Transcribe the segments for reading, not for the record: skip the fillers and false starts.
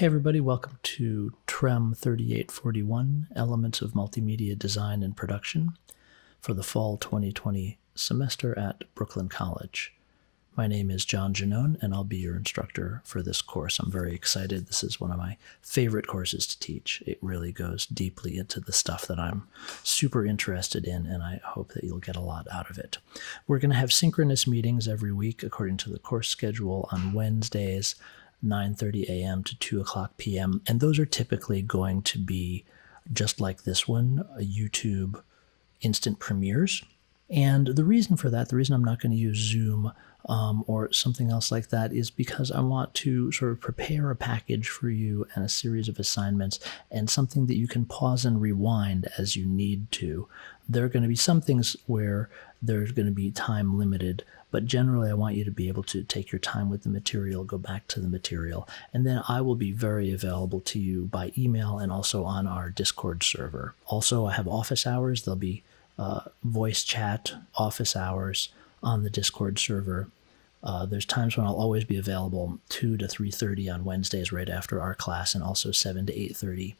Hey everybody, welcome to TREM3841, Elements of Multimedia Design and Production for the Fall 2020 semester at Brooklyn College. My name is John Janone and I'll be your instructor for this course. I'm very excited. This is one of my favorite courses to teach. It really goes deeply into the stuff that I'm super interested in, and I hope that you'll get a lot out of it. We're going to have synchronous meetings every week according to the course schedule on Wednesdays, 9:30 a.m. to 2 o'clock p.m. And those are typically going to be just like this one, YouTube instant premieres. And the reason for that, the reason I'm not going to use Zoom or something else like that, is because I want to sort of prepare a package for you and a series of assignments and something that you can pause and rewind as you need to. There are going to be some things where there's going to be time limited, but generally I want you to be able to take your time with the material, go back to the material, and then I will be very available to you by email and also on our Discord server. Also, I have office hours. There'll be voice chat office hours on the Discord server. There's times when I'll always be available 2 to 3:30 on Wednesdays right after our class, and also 7 to 8:30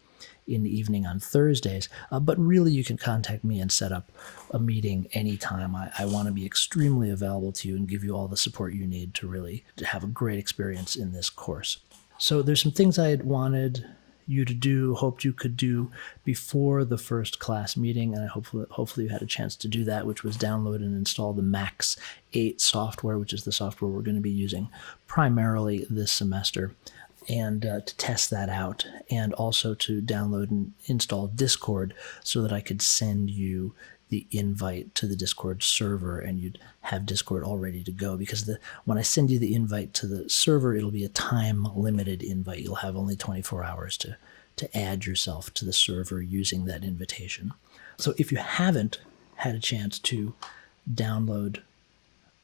in the evening on Thursdays. But really you can contact me and set up a meeting anytime. I want to be extremely available to you and give you all the support you need to really have a great experience in this course. So there's some things I had wanted you to do, hoped you could do before the first class meeting, and hopefully you had a chance to do that, which was download and install the Max 8 software, which is the software we're going to be using primarily this semester, and to test that out, and also to download and install Discord so that I could send you the invite to the Discord server and you'd have Discord all ready to go, because when I send you the invite to the server, it'll be a time-limited invite. You'll have only 24 hours to add yourself to the server using that invitation. So if you haven't had a chance to download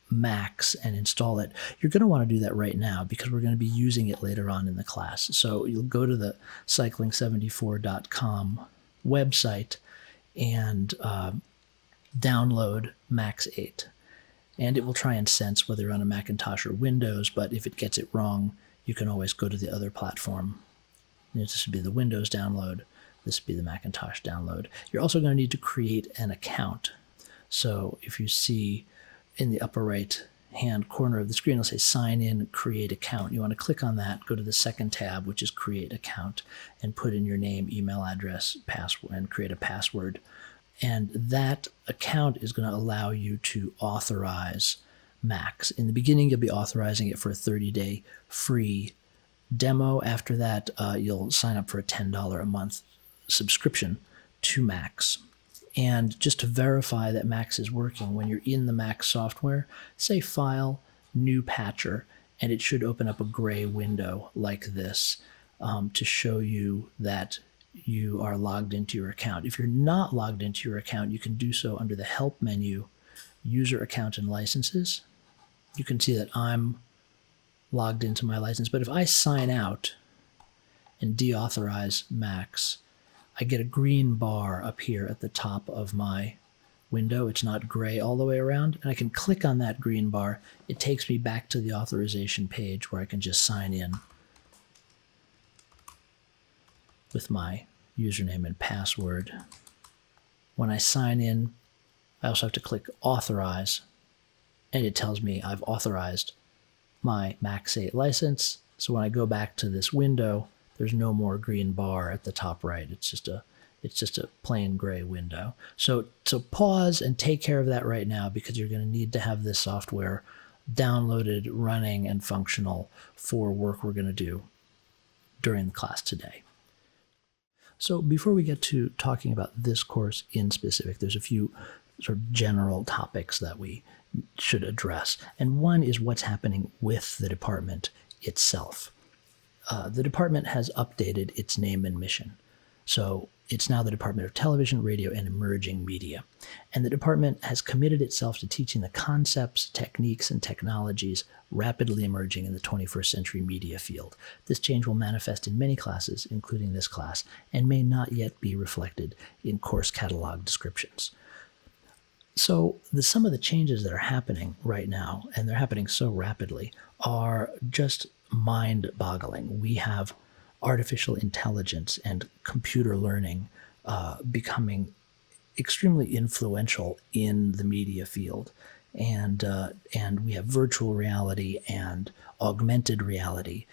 Max and install it, you're going to want to do that right now, because we're going to be using it later on in the class. So you'll go to the cycling74.com website and download Max 8. And it will try and sense whether you're on a Macintosh or Windows, but if it gets it wrong, you can always go to the other platform. This would be the Windows download. This would be the Macintosh download. You're also going to need to create an account. So if you see in the upper right hand corner of the screen, it'll say sign in, create account. You want to click on that, go to the second tab, which is create account, and put in your name, email address, password, and create a password. And that account is going to allow you to authorize Max. In the beginning, you'll be authorizing it for a 30-day free demo. After that, you'll sign up for a $10 a month subscription to Max. And just to verify that Max is working, when you're in the Max software, say File, New Patcher, and it should open up a gray window like this to show you that you are logged into your account. If you're not logged into your account, you can do so under the Help menu, User Account and Licenses. You can see that I'm logged into my license, but if I sign out and deauthorize Max, I get a green bar up here at the top of my window. It's not gray all the way around, and I can click on that green bar. It takes me back to the authorization page where I can just sign in with my username and password. When I sign in, I also have to click authorize, and it tells me I've authorized my Max 8 license. So when I go back to this window, there's no more green bar at the top right. It's just a plain gray window. So pause and take care of that right now, because you're going to need to have this software downloaded, running, and functional for work we're going to do during the class today. So before we get to talking about this course in specific, there's a few sort of general topics that we should address. And one is what's happening with the department itself. The department has updated its name and mission. So it's now the Department of Television, Radio, and Emerging Media. And the department has committed itself to teaching the concepts, techniques, and technologies rapidly emerging in the 21st century media field. This change will manifest in many classes, including this class, and may not yet be reflected in course catalog descriptions. So some of the changes that are happening right now, and they're happening so rapidly, are just mind-boggling. We have artificial intelligence and computer learning becoming extremely influential in the media field. And we have virtual reality and augmented reality.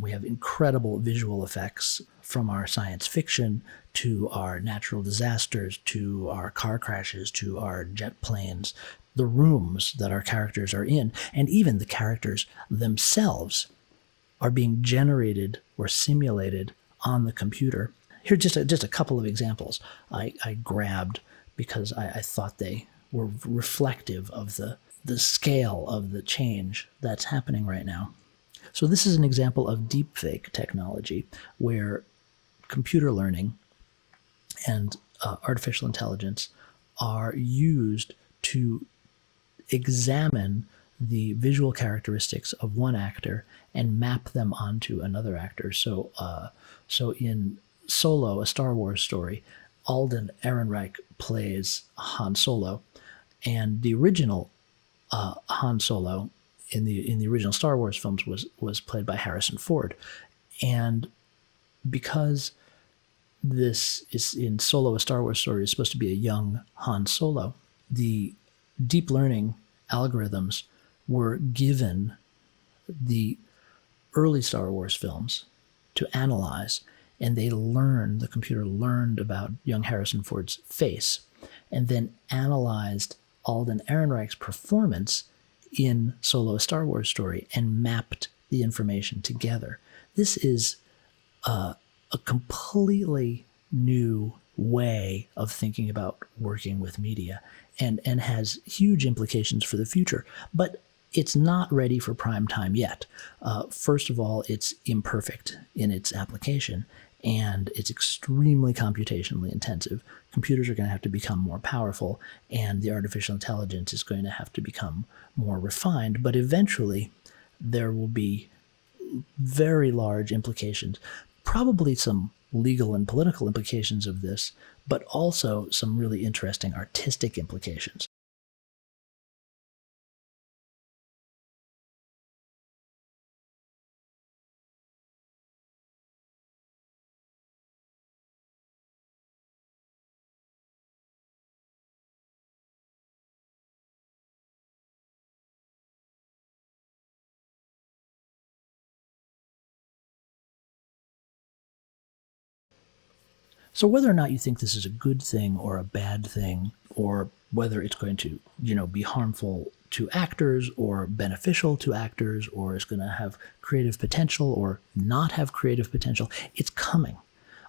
We have incredible visual effects, from our science fiction to our natural disasters to our car crashes to our jet planes, the rooms that our characters are in, and even the characters themselves are being generated or simulated on the computer. Here, just a couple of examples I grabbed because I thought they were reflective of the scale of the change that's happening right now. So this is an example of deepfake technology, where computer learning and artificial intelligence are used to examine the visual characteristics of one actor and map them onto another actor. So in Solo, a Star Wars story, Alden Ehrenreich plays Han Solo, and the original Han Solo in the original Star Wars films was played by Harrison Ford. And because this is in Solo, a Star Wars story, is supposed to be a young Han Solo, the deep learning algorithms were given the early Star Wars films to analyze, and the computer learned about young Harrison Ford's face, and then analyzed Alden Ehrenreich's performance in Solo, a Star Wars story, and mapped the information together. This is a completely new way of thinking about working with media, and has huge implications for the future. But it's not ready for prime time yet. First of all, it's imperfect in its application, and it's extremely computationally intensive. Computers are going to have to become more powerful, and the artificial intelligence is going to have to become more refined. But eventually, there will be very large implications, probably some legal and political implications of this, but also some really interesting artistic implications. So whether or not you think this is a good thing or a bad thing, or whether it's going to, be harmful to actors or beneficial to actors, or it's going to have creative potential or not have creative potential, it's coming.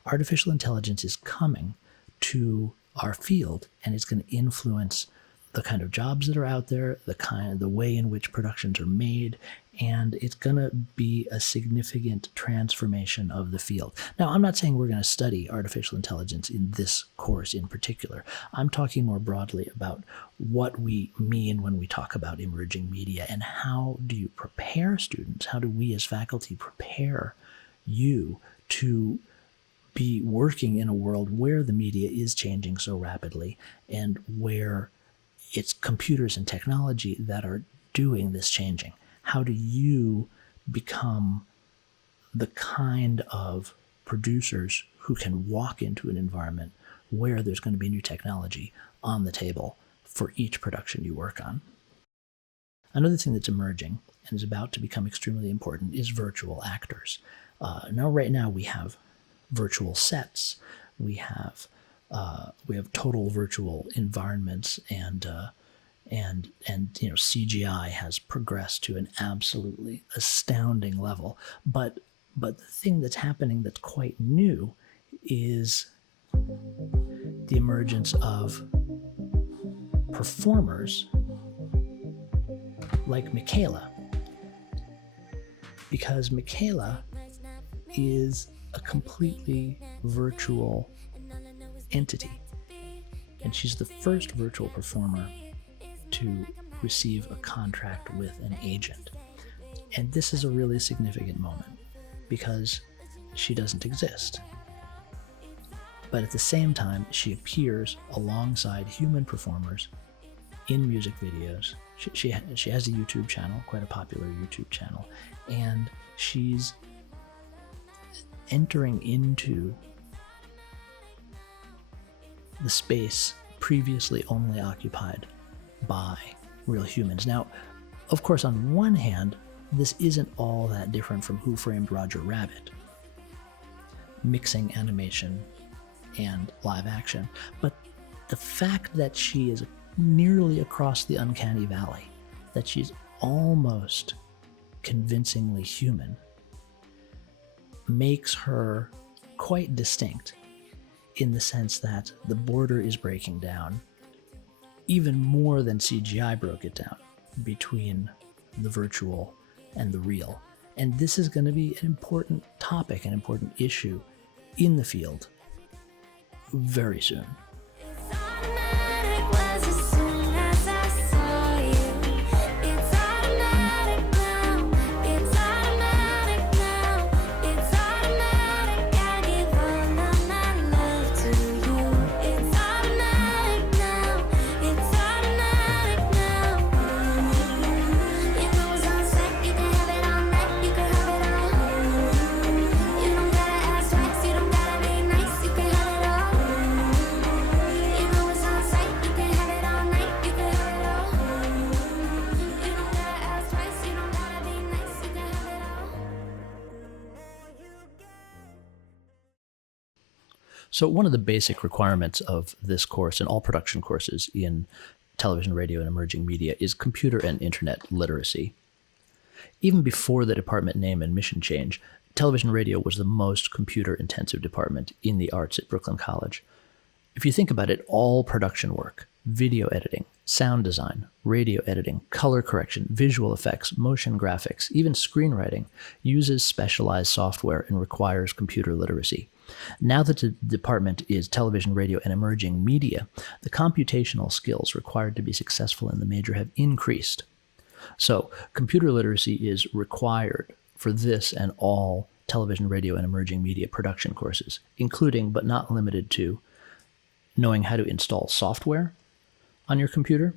Artificial intelligence is coming to our field, and it's going to influence the kind of jobs that are out there, the way in which productions are made, and it's going to be a significant transformation of the field. Now, I'm not saying we're going to study artificial intelligence in this course in particular. I'm talking more broadly about what we mean when we talk about emerging media, and how do you prepare students? How do we as faculty prepare you to be working in a world where the media is changing so rapidly, and where it's computers and technology that are doing this changing? How do you become the kind of producers who can walk into an environment where there's going to be new technology on the table for each production you work on? Another thing that's emerging and is about to become extremely important is virtual actors. Right now we have virtual sets, we have total virtual environments, and CGI has progressed to an absolutely astounding level. But the thing that's happening that's quite new is the emergence of performers like Michaela, because Michaela is a completely virtual entity, and she's the first virtual performer to receive a contract with an agent. And this is a really significant moment because she doesn't exist. But at the same time, she appears alongside human performers in music videos. She has a YouTube channel, quite a popular YouTube channel, and she's entering into the space previously only occupied by real humans. Now, of course, on one hand, this isn't all that different from Who Framed Roger Rabbit, mixing animation and live action. But the fact that she is nearly across the uncanny valley, that she's almost convincingly human, makes her quite distinct in the sense that the border is breaking down even more than CGI broke it down between the virtual and the real. And this is going to be an important topic, an important issue in the field very soon. So one of the basic requirements of this course and all production courses in television, radio, and emerging media is computer and internet literacy. Even before the department name and mission change, television radio was the most computer-intensive department in the arts at Brooklyn College. If you think about it, all production work, video editing, sound design, radio editing, color correction, visual effects, motion graphics, even screenwriting, uses specialized software and requires computer literacy. Now that the department is television, radio, and emerging media, the computational skills required to be successful in the major have increased. So computer literacy is required for this and all television, radio, and emerging media production courses, including but not limited to knowing how to install software on your computer,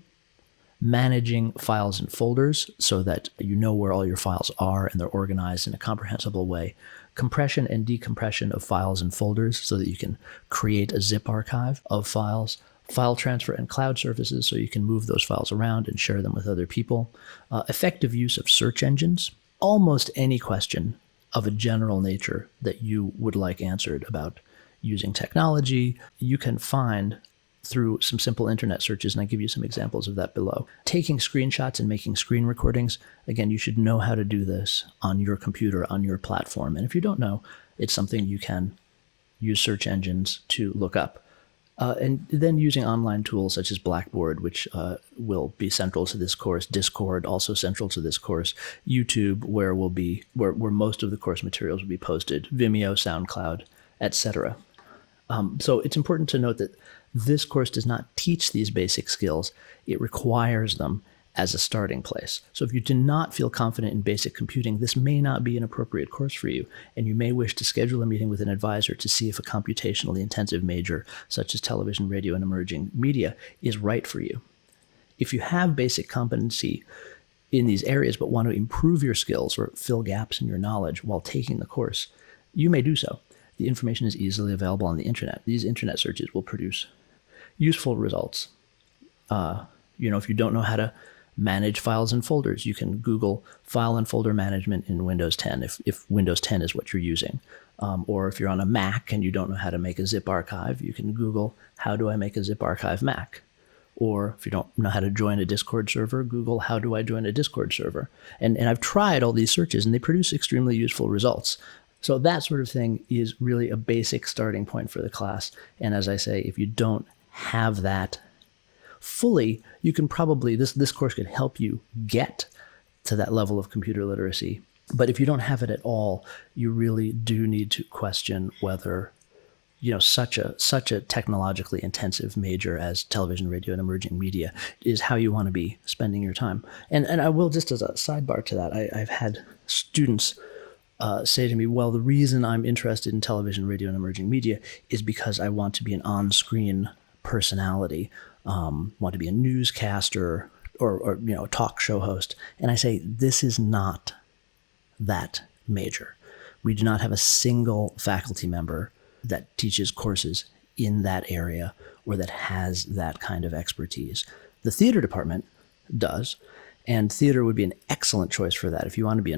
managing files and folders so that you know where all your files are and they're organized in a comprehensible way, compression and decompression of files and folders so that you can create a zip archive of files, file transfer and cloud services so you can move those files around and share them with other people, effective use of search engines, almost any question of a general nature that you would like answered about using technology, you can find through some simple internet searches, and I give you some examples of that below. Taking screenshots and making screen recordings, again, you should know how to do this on your computer, on your platform. And if you don't know, it's something you can use search engines to look up. And then using online tools such as Blackboard, which will be central to this course, Discord, also central to this course, YouTube, where most of the course materials will be posted, Vimeo, SoundCloud, etc. So it's important to note that this course does not teach these basic skills. It requires them as a starting place. So if you do not feel confident in basic computing, this may not be an appropriate course for you, and you may wish to schedule a meeting with an advisor to see if a computationally intensive major, such as television, radio, and emerging media, is right for you. If you have basic competency in these areas but want to improve your skills or fill gaps in your knowledge while taking the course, you may do so. The information is easily available on the internet. These internet searches will produce useful results. If you don't know how to manage files and folders, you can Google file and folder management in Windows 10 if Windows 10 is what you're using. Or if you're on a Mac and you don't know how to make a zip archive, you can Google, how do I make a zip archive Mac? Or if you don't know how to join a Discord server, Google, how do I join a Discord server? And I've tried all these searches and they produce extremely useful results. So that sort of thing is really a basic starting point for the class. And as I say, if you don't have that fully, you can probably, this course could help you get to that level of computer literacy. But if you don't have it at all, you really do need to question whether, such a technologically intensive major as television, radio, and emerging media is how you want to be spending your time. And I will, just as a sidebar to that, I've had students say to me, well, the reason I'm interested in television, radio, and emerging media is because I want to be an on-screen personality, want to be a newscaster or a talk show host. And I say, this is not that major. We do not have a single faculty member that teaches courses in that area or that has that kind of expertise. The theater department does, and theater would be an excellent choice for that. If you want to be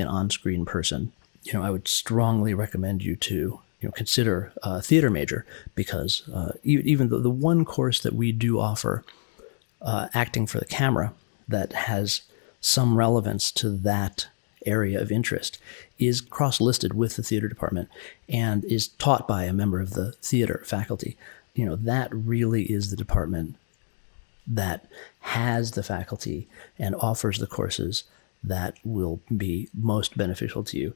an on-screen person, I would strongly recommend you to consider a theater major, because even the one course that we do offer, acting for the camera, that has some relevance to that area of interest, is cross-listed with the theater department and is taught by a member of the theater faculty. That really is the department that has the faculty and offers the courses that will be most beneficial to you.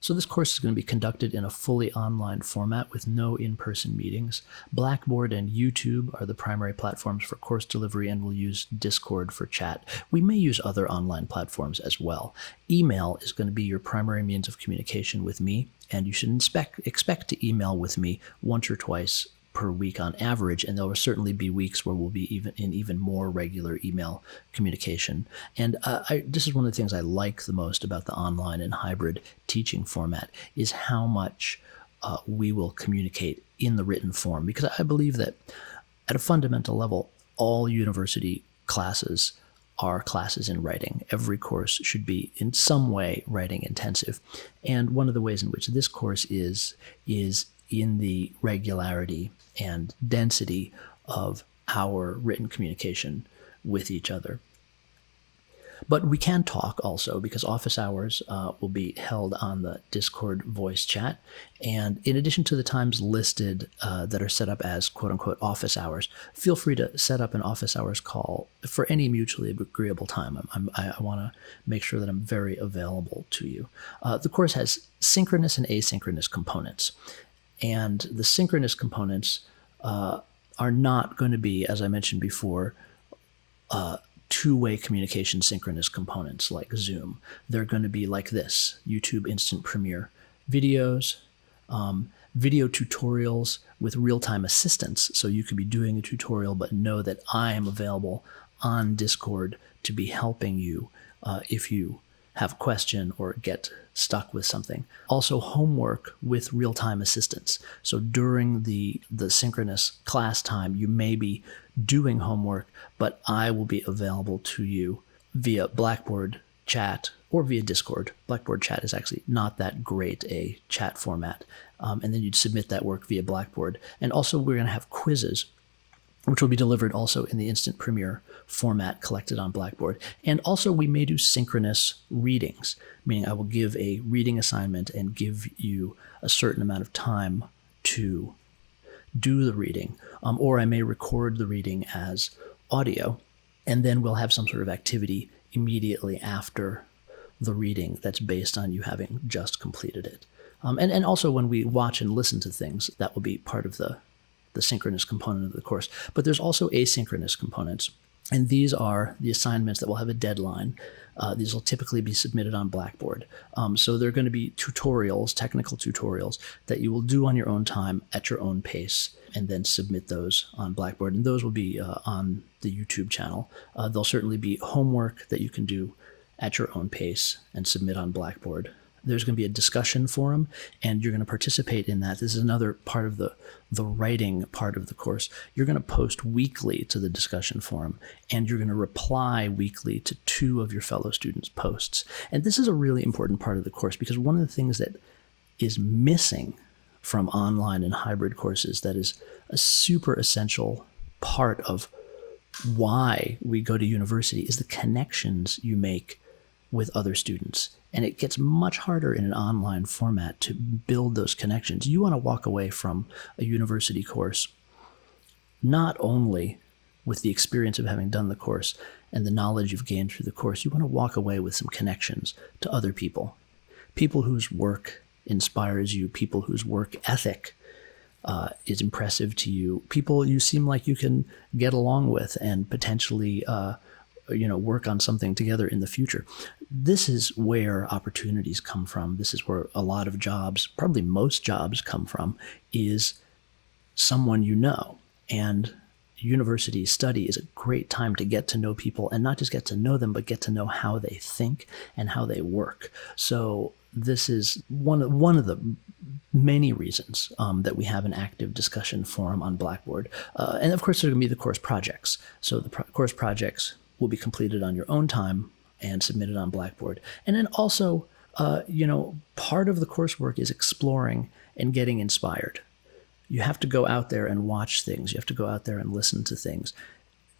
So this course is going to be conducted in a fully online format with no in-person meetings. Blackboard and YouTube are the primary platforms for course delivery, and we'll use Discord for chat. We may use other online platforms as well. Email is going to be your primary means of communication with me, and you should expect to email with me once or twice per week on average, and there will certainly be weeks where we'll be even more regular email communication. And this is one of the things I like the most about the online and hybrid teaching format, is how much we will communicate in the written form, because I believe that at a fundamental level, all university classes are classes in writing. Every course should be in some way writing intensive, and one of the ways in which this course is in the regularity and density of our written communication with each other. But we can talk also, because office hours will be held on the Discord voice chat. And in addition to the times listed that are set up as quote-unquote office hours, feel free to set up an office hours call for any mutually agreeable time. I want to make sure that I'm very available to you. The course has synchronous and asynchronous components. And the synchronous components are not going to be, as I mentioned before, two-way communication synchronous components like Zoom. They're going to be like this: YouTube Instant Premiere videos, video tutorials with real-time assistance. So you could be doing a tutorial but know that I am available on Discord to be helping you if you have a question or get stuck with something. Also, homework with real-time assistance. So during the synchronous class time, you may be doing homework, but I will be available to you via Blackboard chat or via Discord. Blackboard chat is actually not that great a chat format. And then you'd submit that work via Blackboard. And also, we're going to have quizzes, which will be delivered also in the Instant Premiere format collected on Blackboard. And also, we may do synchronous readings, meaning I will give a reading assignment and give you a certain amount of time to do the reading, or I may record the reading as audio, and then we'll have some sort of activity immediately after the reading that's based on you having just completed it. And also, when we watch and listen to things, that will be part of the synchronous component of the course. But there's also asynchronous components, and these are the assignments that will have a deadline. These will typically be submitted on Blackboard. So they're going to be tutorials, technical tutorials, that you will do on your own time at your own pace, and then submit those on Blackboard. And those will be on the YouTube channel. There'll certainly be homework that you can do at your own pace and submit on Blackboard. There's going to be a discussion forum, and you're going to participate in that. This is another part of the writing part of the course. You're going to post weekly to the discussion forum, and you're going to reply weekly to 2 of your fellow students' posts. And this is a really important part of the course, because one of the things that is missing from online and hybrid courses, that is a super essential part of why we go to university, is the connections you make with other students. And it gets much harder in an online format to build those connections. You want to walk away from a university course not only with the experience of having done the course and the knowledge you've gained through the course, you want to walk away with some connections to other people, people whose work inspires you, people whose work ethic is impressive to you, people you seem like you can get along with and potentially work on something together in the future. This is where opportunities come from. This is where a lot of jobs, probably most jobs, come from, is someone you know. And university study is a great time to get to know people, and not just get to know them, but get to know how they think and how they work. So this is one of the many reasons that we have an active discussion forum on Blackboard. And of course, there are going to be the course projects. So the course projects will be completed on your own time and submitted on Blackboard. And then also, part of the coursework is exploring and getting inspired. You have to go out there and watch things. You have to go out there and listen to things.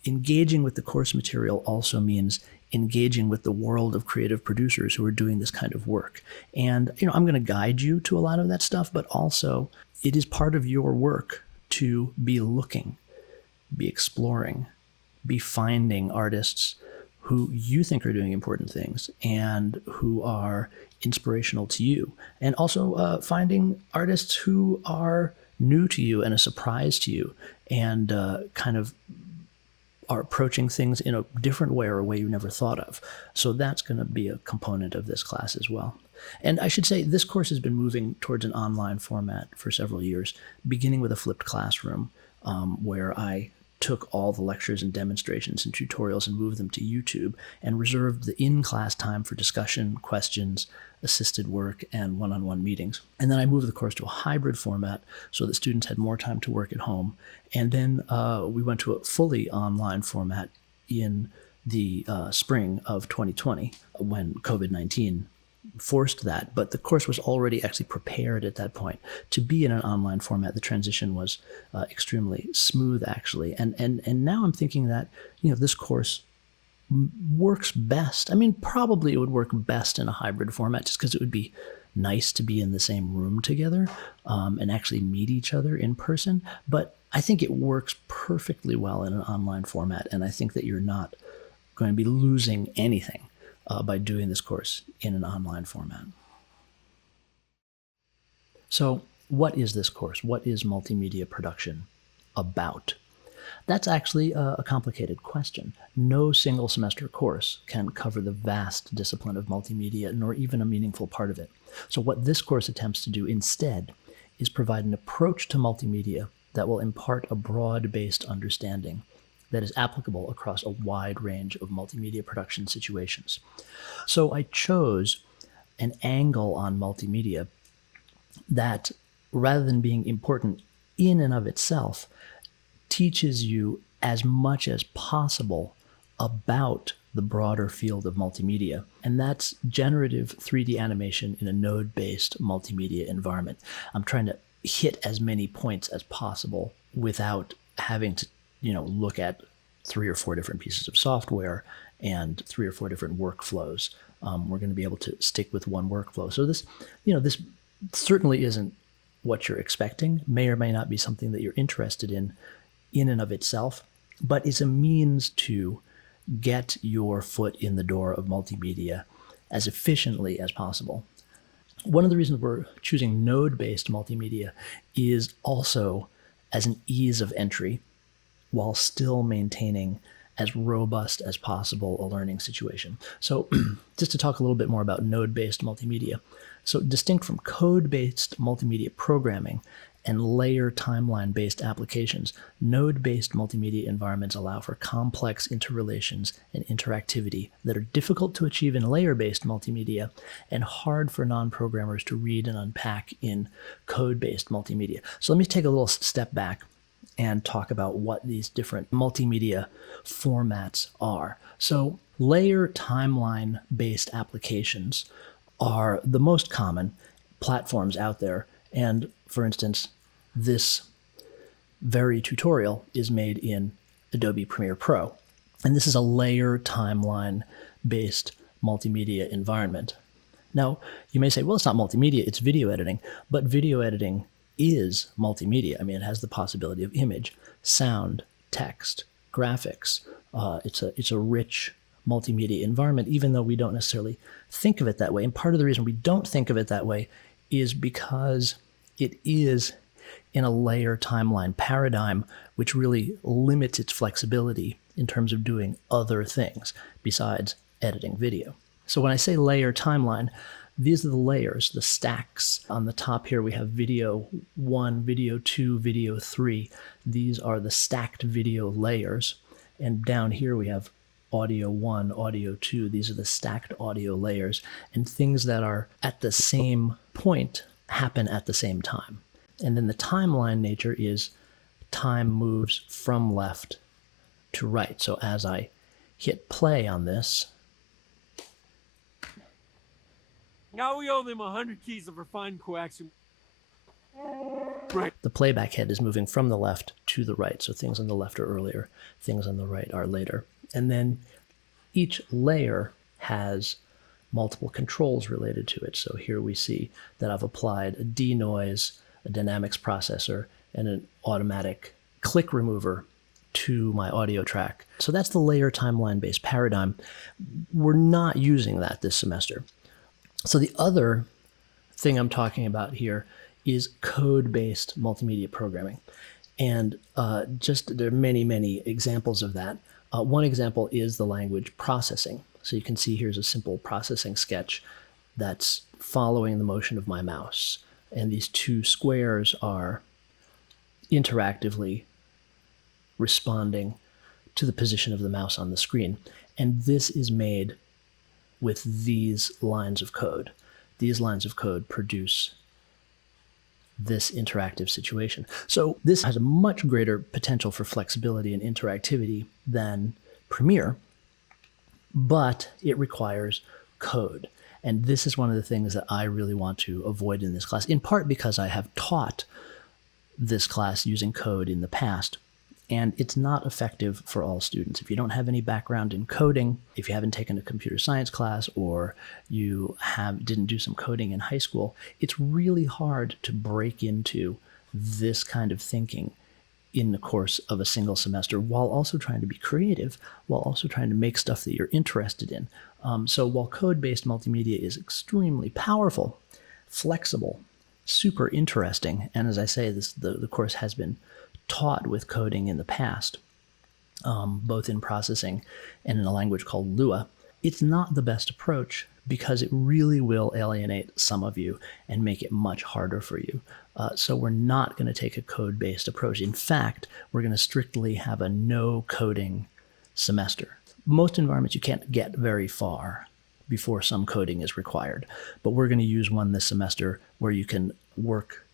Engaging with the course material also means engaging with the world of creative producers who are doing this kind of work. And, I'm going to guide you to a lot of that stuff, but also it is part of your work to be looking, be exploring, be finding artists who you think are doing important things and who are inspirational to you. And also finding artists who are new to you and a surprise to you, and kind of are approaching things in a different way or a way you never thought of. So that's going to be a component of this class as well. And I should say this course has been moving towards an online format for several years, beginning with a flipped classroom, where I took all the lectures and demonstrations and tutorials and moved them to YouTube and reserved the in-class time for discussion, questions, assisted work, and one-on-one meetings. And then I moved the course to a hybrid format so that students had more time to work at home. And then we went to a fully online format in the spring of 2020 when COVID-19 forced that, but the course was already actually prepared at that point to be in an online format. The transition was extremely smooth, actually. And now I'm thinking that, this course works best. I mean, probably it would work best in a hybrid format just because it would be nice to be in the same room together and actually meet each other in person. But I think it works perfectly well in an online format, and I think that you're not going to be losing anything by doing this course in an online format. So what is this course? What is multimedia production about? That's actually a complicated question. No single semester course can cover the vast discipline of multimedia, nor even a meaningful part of it. So what this course attempts to do instead is provide an approach to multimedia that will impart a broad-based understanding that is applicable across a wide range of multimedia production situations. So I chose an angle on multimedia that, rather than being important in and of itself, teaches you as much as possible about the broader field of multimedia, and that's generative 3D animation in a node-based multimedia environment. I'm trying to hit as many points as possible without having to look at 3 or 4 different pieces of software and 3 or 4 different workflows. We're going to be able to stick with one workflow. So this certainly isn't what you're expecting, may or may not be something that you're interested in and of itself, but it's a means to get your foot in the door of multimedia as efficiently as possible. One of the reasons we're choosing node-based multimedia is also as an ease of entry, while still maintaining as robust as possible a learning situation. So just to talk a little bit more about node-based multimedia. So distinct from code-based multimedia programming and layer timeline-based applications, node-based multimedia environments allow for complex interrelations and interactivity that are difficult to achieve in layer-based multimedia and hard for non-programmers to read and unpack in code-based multimedia. So let me take a little step back and talk about what these different multimedia formats are. So layer timeline-based applications are the most common platforms out there. And for instance, this very tutorial is made in Adobe Premiere Pro. And this is a layer timeline-based multimedia environment. Now, you may say, well, it's not multimedia, it's video editing, but video editing is multimedia. I mean, it has the possibility of image, sound, text, graphics. It's a rich multimedia environment, even though we don't necessarily think of it that way. And part of the reason we don't think of it that way is because it is in a layer timeline paradigm, which really limits its flexibility in terms of doing other things besides editing video. So when I say layer timeline, These are the layers, the stacks. On the top here, we have video 1, video 2, video 3. These are the stacked video layers. And down here, we have audio 1, audio 2. These are the stacked audio layers. And things that are at the same point happen at the same time. And then the timeline nature is time moves from left to right. So as I hit play on this, now we owe them 100 keys of refined coaxium. Right. The playback head is moving from the left to the right. So things on the left are earlier, things on the right are later. And then each layer has multiple controls related to it. So here we see that I've applied a denoise, a dynamics processor, and an automatic click remover to my audio track. So that's the layer timeline-based paradigm. We're not using that this semester. So the other thing I'm talking about here is code-based multimedia programming. And there are many, many examples of that. One example is the language processing. So you can see here's a simple processing sketch that's following the motion of my mouse. And these two squares are interactively responding to the position of the mouse on the screen. And this is made with these lines of code. These lines of code produce this interactive situation. So this has a much greater potential for flexibility and interactivity than Premiere, but it requires code. And this is one of the things that I really want to avoid in this class, in part because I have taught this class using code in the past, and it's not effective for all students. If you don't have any background in coding, if you haven't taken a computer science class, or you didn't do some coding in high school, it's really hard to break into this kind of thinking in the course of a single semester, while also trying to be creative, while also trying to make stuff that you're interested in. So while code-based multimedia is extremely powerful, flexible, super interesting, and as I say, the course has been taught with coding in the past, both in processing and in a language called Lua, it's not the best approach because it really will alienate some of you and make it much harder for you. So we're not going to take a code-based approach. In fact, we're going to strictly have a no coding semester. Most environments you can't get very far before some coding is required, but we're going to use one this semester where you can work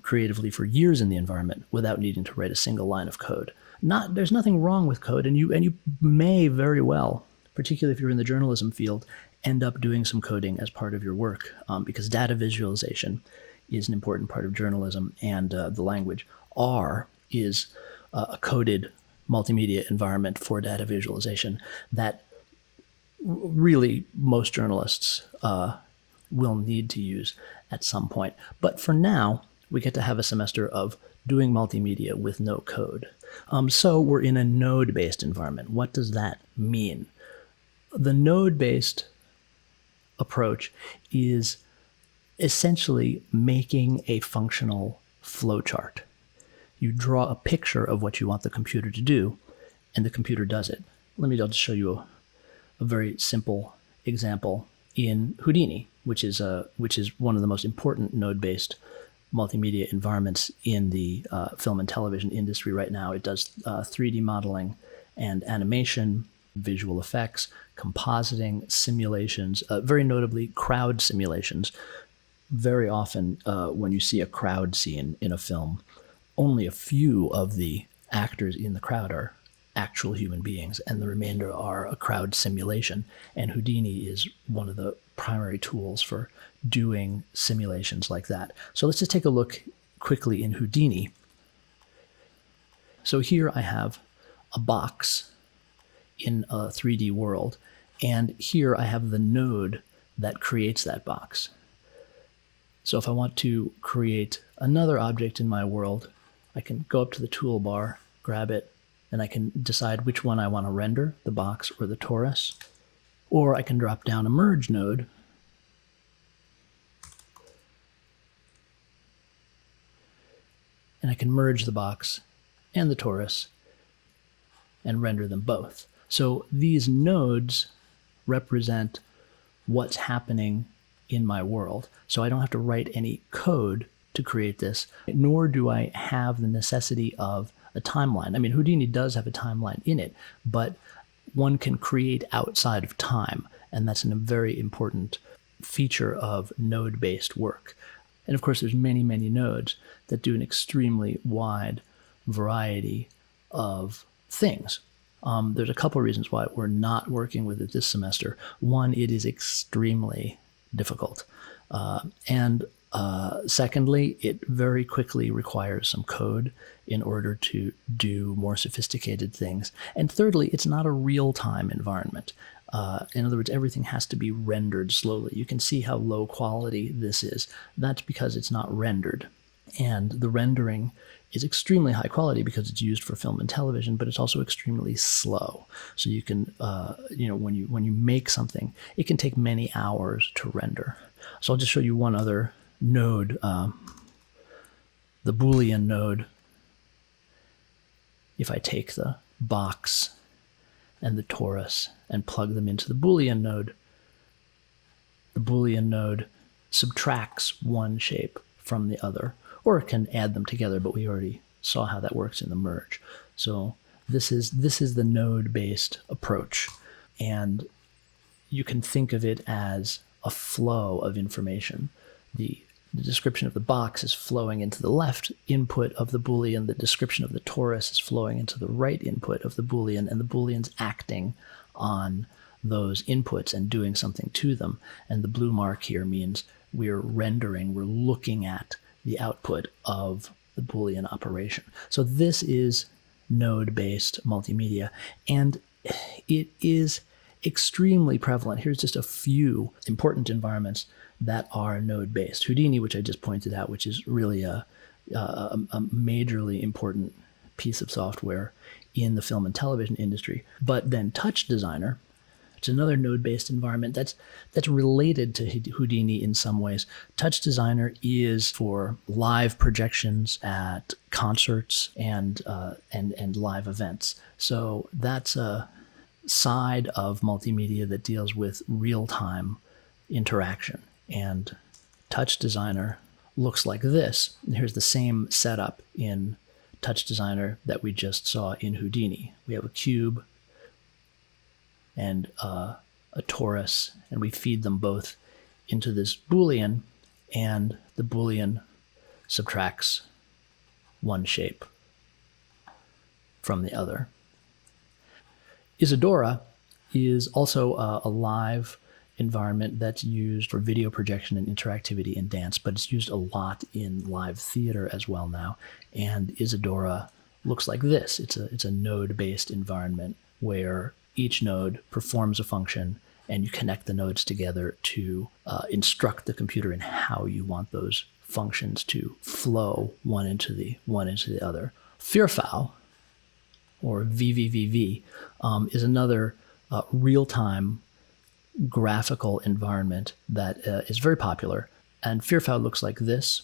creatively for years in the environment without needing to write a single line of code. There's nothing wrong with code, and you may very well, particularly if you're in the journalism field, end up doing some coding as part of your work, because data visualization is an important part of journalism, and the language R is a coded multimedia environment for data visualization that really most journalists will need to use at some point. But for now, we get to have a semester of doing multimedia with no code. So we're in a node-based environment. What does that mean? The node-based approach is essentially making a functional flowchart. You draw a picture of what you want the computer to do, and the computer does it. I'll just show you a very simple example in Houdini, which is one of the most important node-based multimedia environments in the film and television industry right now. It does 3D modeling and animation, visual effects, compositing, simulations, very notably crowd simulations. Very often when you see a crowd scene in a film, only a few of the actors in the crowd are actual human beings, and the remainder are a crowd simulation. And Houdini is one of the primary tools for doing simulations like that. So let's just take a look quickly in Houdini. So here I have a box in a 3D world, and here I have the node that creates that box. So if I want to create another object in my world, I can go up to the toolbar, grab it, and I can decide which one I want to render, the box or the torus. Or I can drop down a merge node, and I can merge the box and the torus and render them both. So these nodes represent what's happening in my world. So I don't have to write any code to create this, nor do I have the necessity of a timeline. I mean, Houdini does have a timeline in it, but one can create outside of time, and that's a very important feature of node-based work. And of course, there's many, many nodes that do an extremely wide variety of things. There's a couple of reasons why we're not working with it this semester. One, it is extremely difficult. And secondly, it very quickly requires some code in order to do more sophisticated things. And thirdly, it's not a real-time environment. In other words, everything has to be rendered slowly. You can see how low quality this is. That's because it's not rendered. And the rendering is extremely high quality because it's used for film and television, but it's also extremely slow. So you can, when you make something, it can take many hours to render. So I'll just show you one other node, the Boolean node. If I take the box and the torus and plug them into the Boolean node subtracts one shape from the other, or it can add them together, but we already saw how that works in the merge. So this is the node-based approach, and you can think of it as a flow of information. The description of the box is flowing into the left input of the Boolean, the description of the torus is flowing into the right input of the Boolean, and the Boolean's acting on those inputs and doing something to them. And the blue mark here means we're looking at the output of the Boolean operation. So this is node-based multimedia, and it is extremely prevalent. Here's just a few important environments that are node-based. Houdini, which I just pointed out, which is really a majorly important piece of software in the film and television industry. But then Touch Designer, it's another node-based environment that's related to Houdini in some ways. Touch Designer is for live projections at concerts and live events. So that's a side of multimedia that deals with real-time interaction. And Touch Designer looks like this. And here's the same setup in Touch Designer that we just saw in Houdini. We have a cube and a torus, and we feed them both into this Boolean, and the Boolean subtracts one shape from the other. Isadora is also a live environment that's used for video projection and interactivity in dance, but it's used a lot in live theater as well now. And Isadora looks like this. It's a node-based environment where each node performs a function, and you connect the nodes together to instruct the computer in how you want those functions to flow one into the other. Fearfau, or VVVV, is another real-time graphical environment that is very popular. And Fearfau looks like this,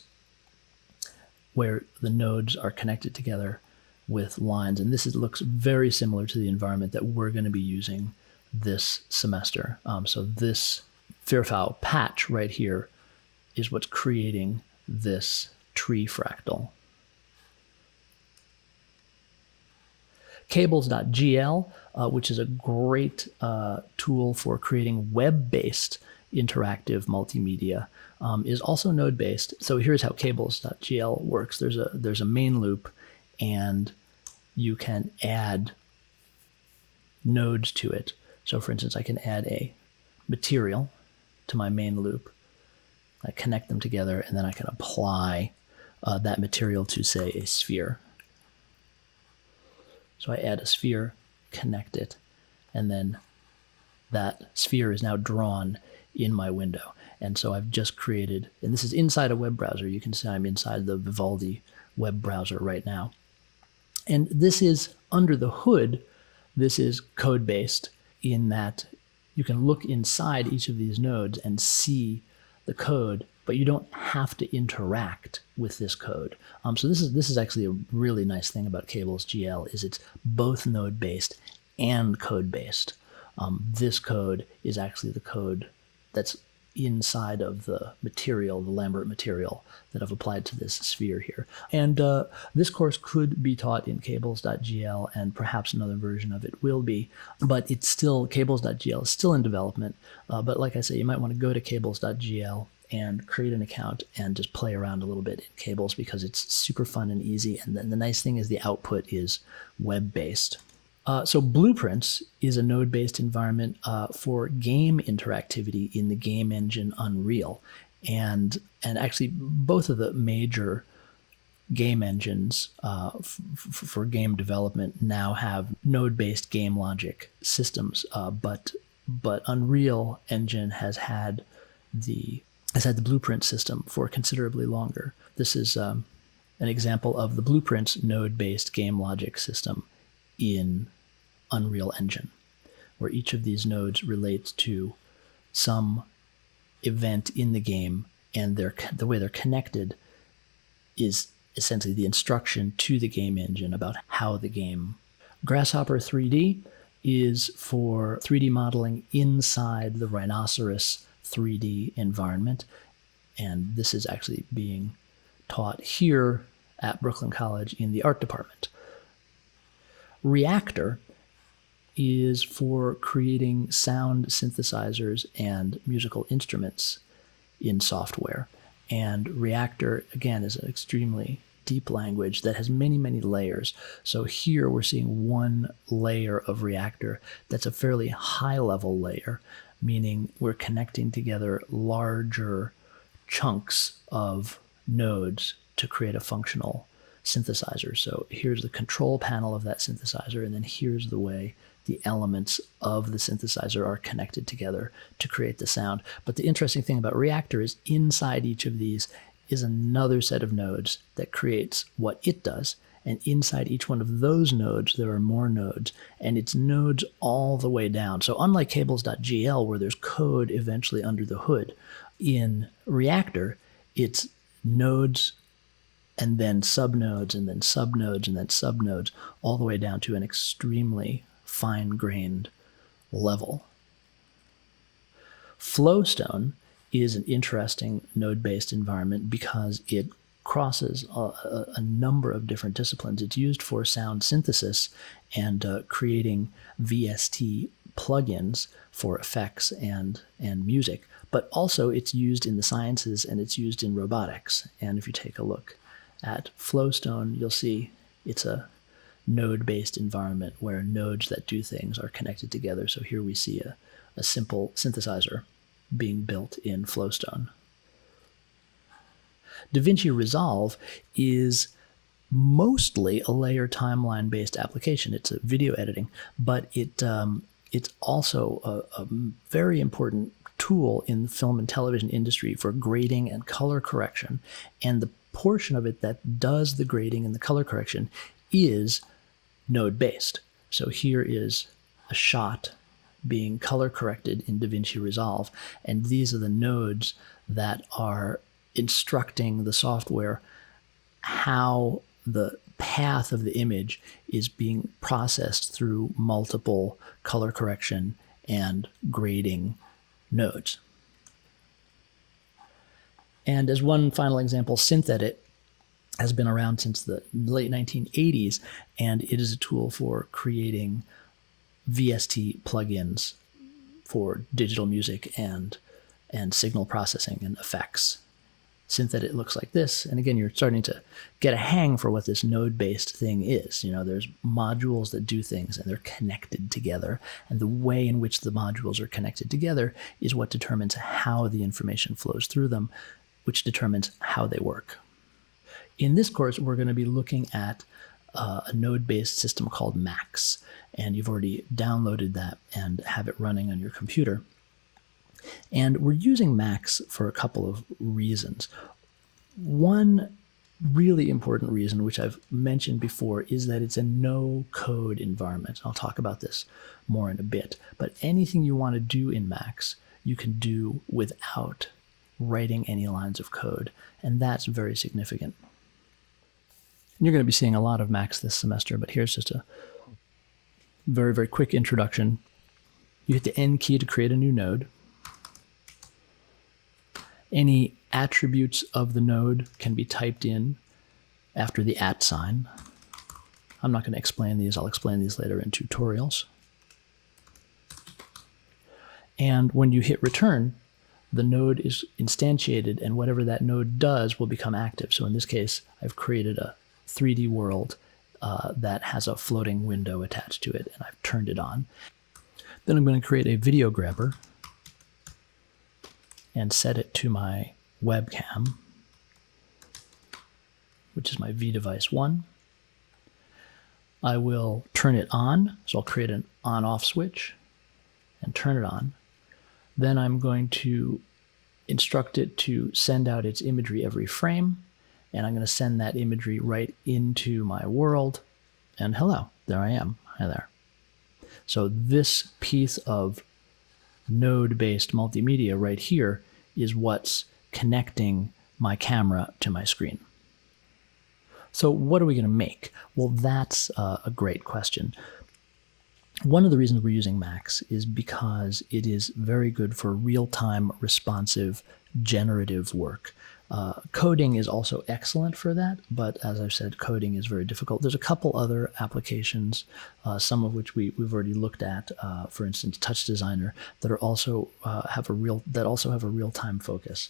where the nodes are connected together with lines. And looks very similar to the environment that we're going to be using this semester. So this Fearfau patch right here is what's creating this tree fractal. Cables.gl, which is a great tool for creating web-based interactive multimedia, is also node-based. So here's how Cables.gl works. There's a main loop, and you can add nodes to it. So for instance, I can add a material to my main loop. I connect them together, and then I can apply that material to, say, a sphere. So I add a sphere, connect it, and then that sphere is now drawn in my window. And so I've just created, and this is inside a web browser. You can see I'm inside the Vivaldi web browser right now. And this is under the hood, this is code-based in that you can look inside each of these nodes and see the code, but you don't have to interact with this code. So this is actually a really nice thing about Cables.gl, is it's both node-based and code-based. This code is actually the code that's inside of the material, the Lampert material that I've applied to this sphere here. And this course could be taught in cables.gl, and perhaps another version of it will be, but it's still, cables.gl is still in development. But like I say, you might want to go to cables.gl and create an account and just play around a little bit in cables, because it's super fun and easy. And then the nice thing is the output is web-based. So Blueprints is a node-based environment for game interactivity in the game engine Unreal. And actually, both of the major game engines for game development now have node-based game logic systems, but Unreal Engine has had the Blueprint system for considerably longer. This is an example of the Blueprints node-based game logic system in Unreal Engine, where each of these nodes relates to some event in the game, and the way they're connected is essentially the instruction to the game engine about how the game. Grasshopper 3D is for 3D modeling inside the Rhinoceros 3D environment, and this is actually being taught here at Brooklyn College in the art department. Reactor is for creating sound synthesizers and musical instruments in software. And Reactor, again, is an extremely deep language that has many, many layers. So here we're seeing one layer of Reactor that's a fairly high-level layer, meaning we're connecting together larger chunks of nodes to create a functional synthesizer. So here's the control panel of that synthesizer, and then here's the way the elements of the synthesizer are connected together to create the sound. But the interesting thing about Reactor is inside each of these is another set of nodes that creates what it does. And inside each one of those nodes, there are more nodes, and it's nodes all the way down. So unlike cables.gl, where there's code eventually under the hood, in Reactor, it's nodes and then subnodes and then subnodes and then subnodes, all the way down to an extremely fine-grained level. Flowstone is an interesting node-based environment because it crosses a number of different disciplines. It's used for sound synthesis and creating VST plugins for effects and music, but also it's used in the sciences and it's used in robotics. And if you take a look at Flowstone, you'll see it's a node-based environment where nodes that do things are connected together. So here we see a simple synthesizer being built in Flowstone. DaVinci Resolve is mostly a layer timeline-based application. It's a video editing, but it's also a very important tool in the film and television industry for grading and color correction. And the portion of it that does the grading and the color correction is node-based. So here is a shot being color corrected in DaVinci Resolve, and these are the nodes that are instructing the software how the path of the image is being processed through multiple color correction and grading nodes. And as one final example, SynthEdit has been around since the late 1980s, and it is a tool for creating VST plugins for digital music and signal processing and effects. SynthEdit looks like this, and again, you're starting to get a hang for what this node-based thing is. You know, there's modules that do things, and they're connected together, and the way in which the modules are connected together is what determines how the information flows through them, which determines how they work. In this course, we're going to be looking at a node-based system called Max, and you've already downloaded that and have it running on your computer. And we're using Max for a couple of reasons. One really important reason, which I've mentioned before, is that it's a no-code environment. I'll talk about this more in a bit. But anything you want to do in Max, you can do without writing any lines of code, and that's very significant. You're going to be seeing a lot of Max this semester, but here's just a very, very quick introduction. You hit the N key to create a new node. Any attributes of the node can be typed in after the @ sign. I'm not going to explain these. I'll explain these later in tutorials. And when you hit return, the node is instantiated, and whatever that node does will become active. So in this case, I've created a 3D world that has a floating window attached to it, and I've turned it on. Then I'm going to create a video grabber and set it to my webcam, which is my vDevice1. I will turn it on, so I'll create an on-off switch and turn it on. Then I'm going to instruct it to send out its imagery every frame, and I'm going to send that imagery right into my world, and hello, there I am. Hi there. So this piece of node-based multimedia right here is what's connecting my camera to my screen. So what are we going to make? Well, that's a great question. One of the reasons we're using Max is because it is very good for real-time, responsive, generative work. Coding is also excellent for that, but as I've said, coding is very difficult. There's a couple other applications, some of which we've already looked at. For instance, Touch Designer, that are also have a real-time focus.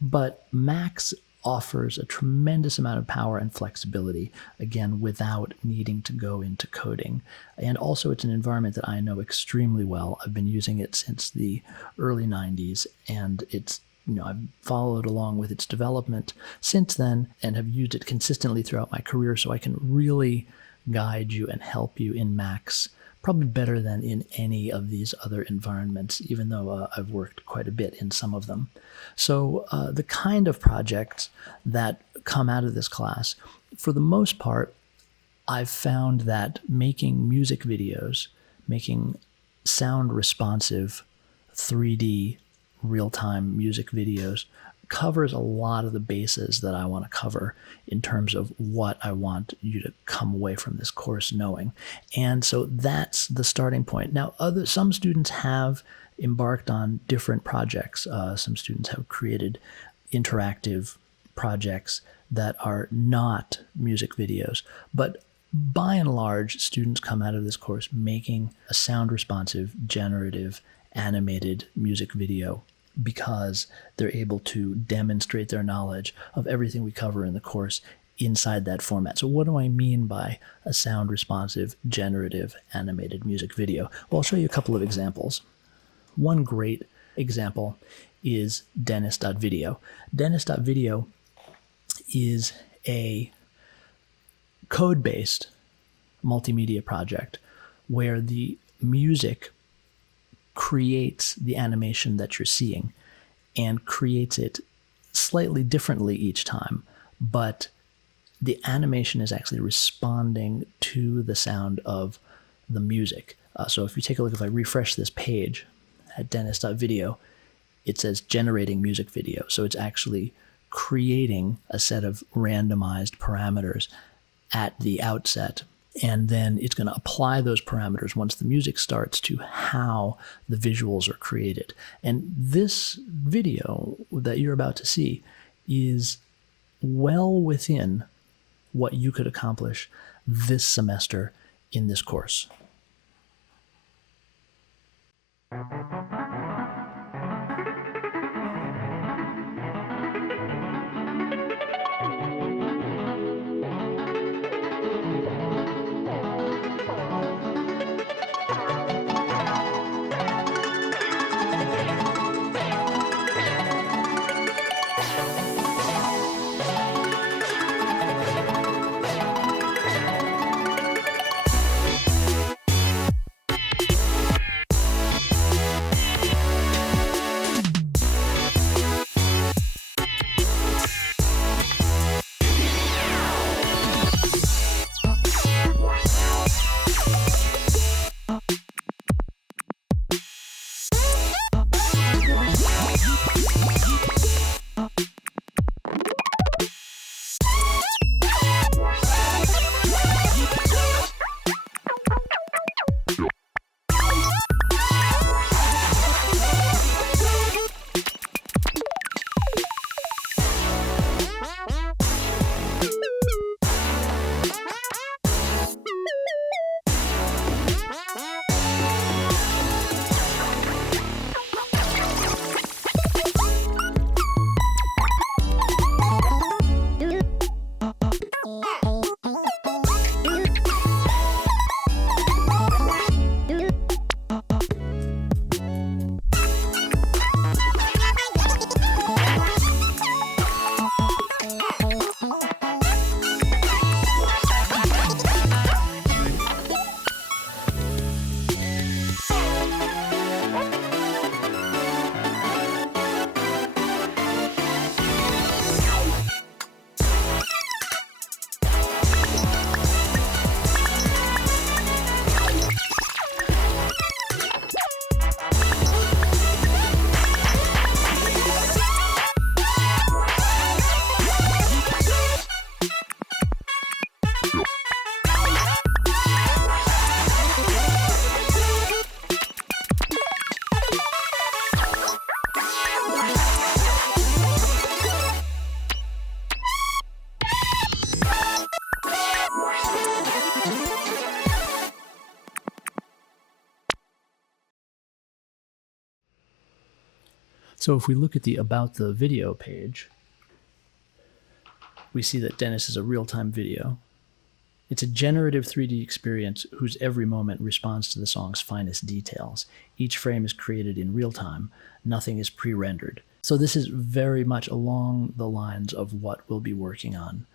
But Max offers a tremendous amount of power and flexibility, again, without needing to go into coding. And also, it's an environment that I know extremely well. I've been using it since the early 90s, and it's I've followed along with its development since then and have used it consistently throughout my career, so I can really guide you and help you in Max, probably better than in any of these other environments, even though I've worked quite a bit in some of them. So the kind of projects that come out of this class, for the most part, I've found that making music videos, making sound responsive 3D real-time music videos covers a lot of the bases that I want to cover in terms of what I want you to come away from this course knowing. And so that's the starting point. Now, some students have embarked on different projects. Some students have created interactive projects that are not music videos, but by and large, students come out of this course making a sound responsive, generative, animated music video because they're able to demonstrate their knowledge of everything we cover in the course inside that format. So what do I mean by a sound responsive, generative, animated music video? Well, I'll show you a couple of examples. One great example is Dennis.video. Dennis.video is a code-based multimedia project where the music creates the animation that you're seeing and creates it slightly differently each time, but the animation is actually responding to the sound of the music. So if you take a look, if I refresh this page at Dennis.video, it says generating music video. So it's actually creating a set of randomized parameters at the outset, and then it's going to apply those parameters once the music starts to how the visuals are created. And this video that you're about to see is well within what you could accomplish this semester in this course. So if we look at the About the Video page, we see that Dennis is a real-time video. It's a generative 3D experience whose every moment responds to the song's finest details. Each frame is created in real time. Nothing is pre-rendered. So this is very much along the lines of what we'll be working on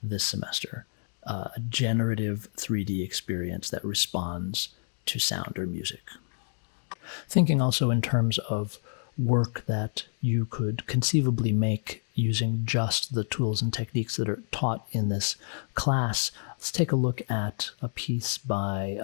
this semester. A generative 3D experience that responds to sound or music. Thinking also in terms of work that you could conceivably make using just the tools and techniques that are taught in this class, let's take a look at a piece by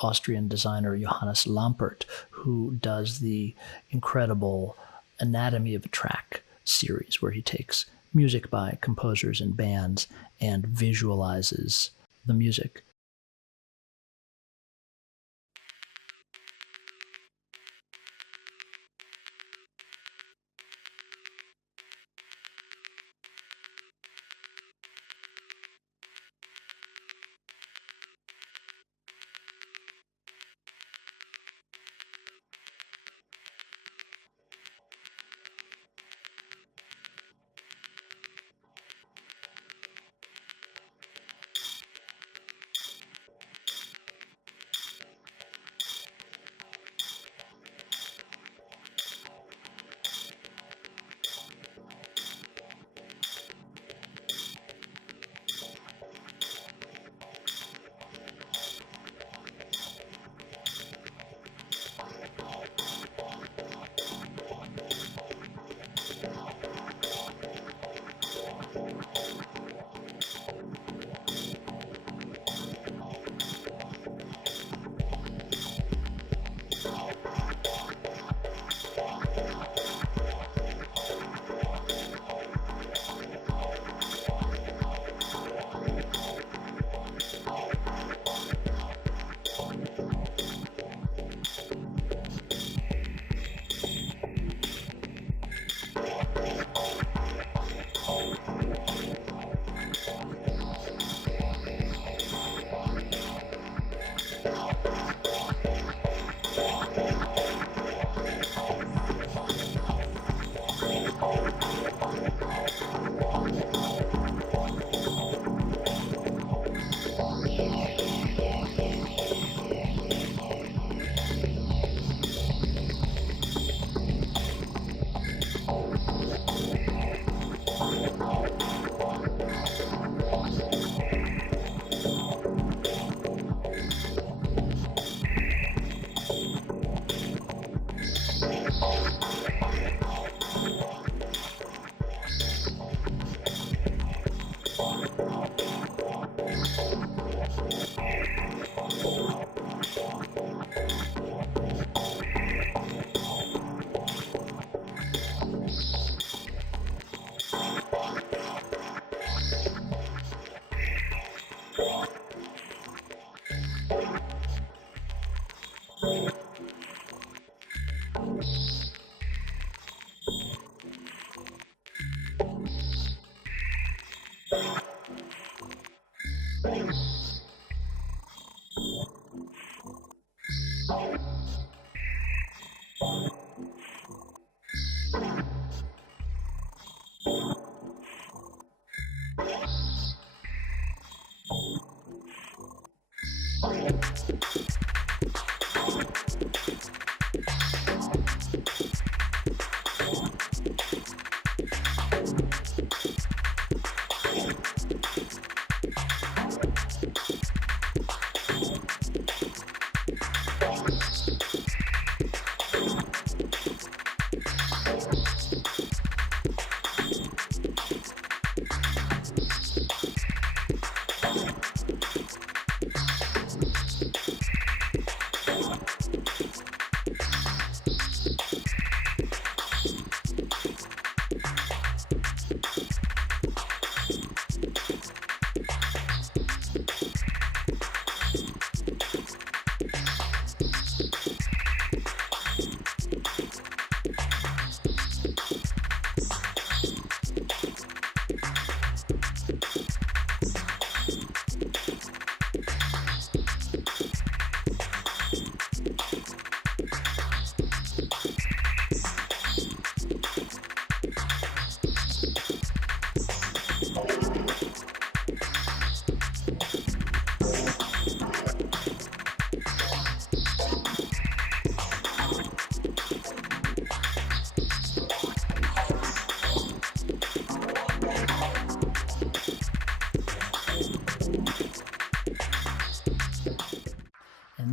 Austrian designer Johannes Lampert, who does the incredible Anatomy of a Track series, where he takes music by composers and bands and visualizes the music.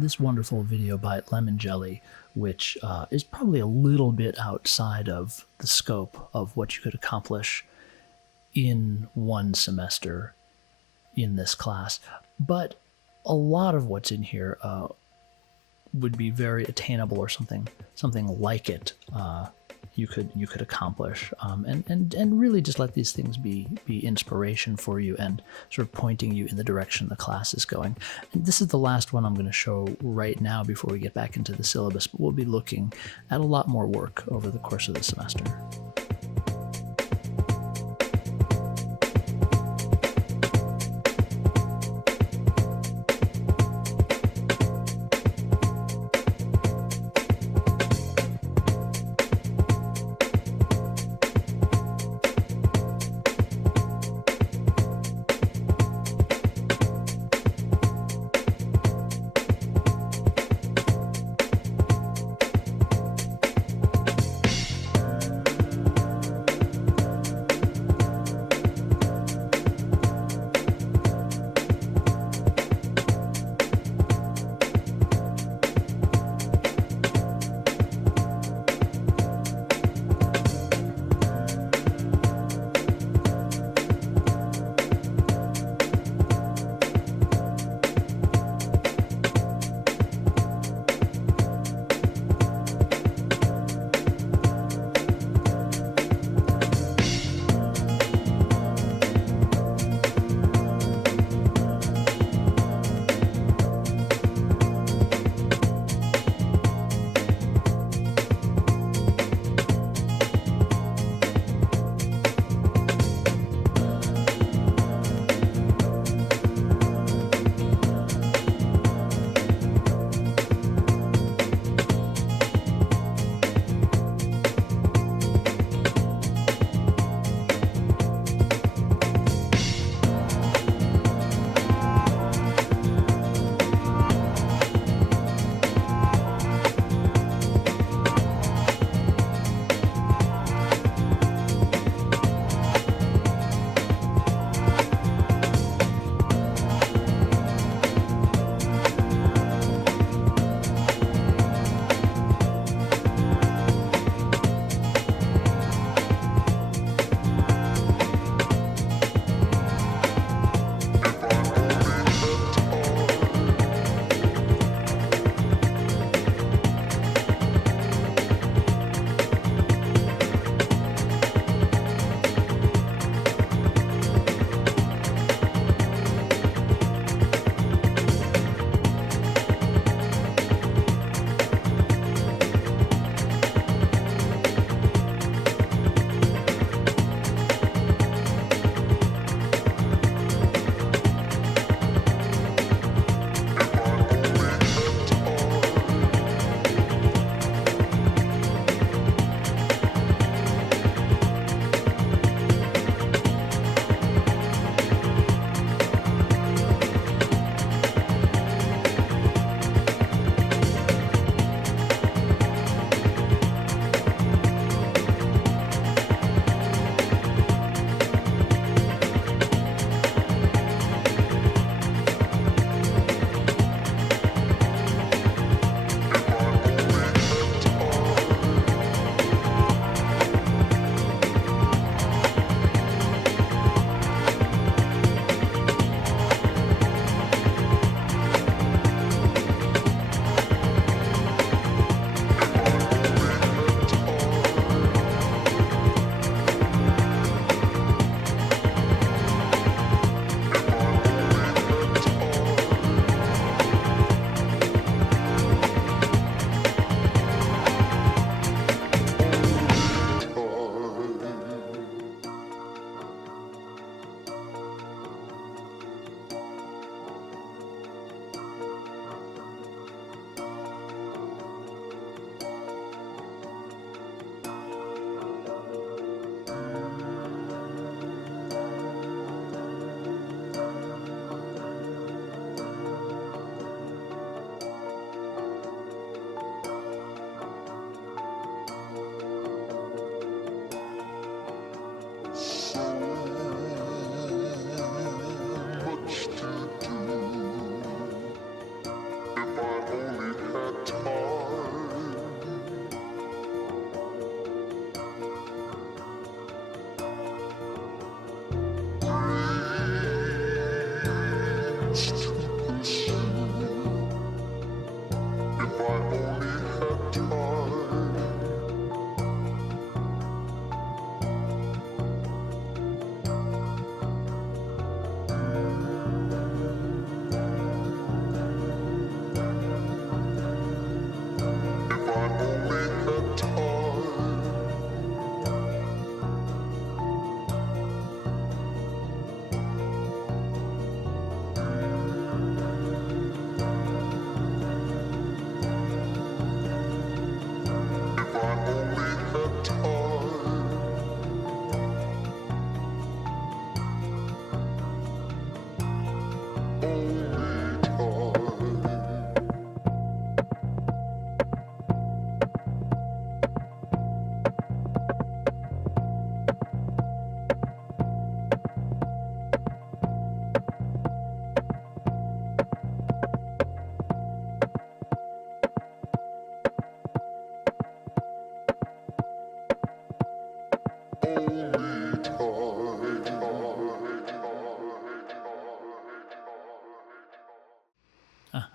this wonderful video by Lemon Jelly, which is probably a little bit outside of the scope of what you could accomplish in one semester in this class. But a lot of what's in here would be very attainable, or something like it you could accomplish, and really just let these things be inspiration for you and sort of pointing you in the direction the class is going. And this is the last one I'm going to show right now before we get back into the syllabus, but we'll be looking at a lot more work over the course of the semester.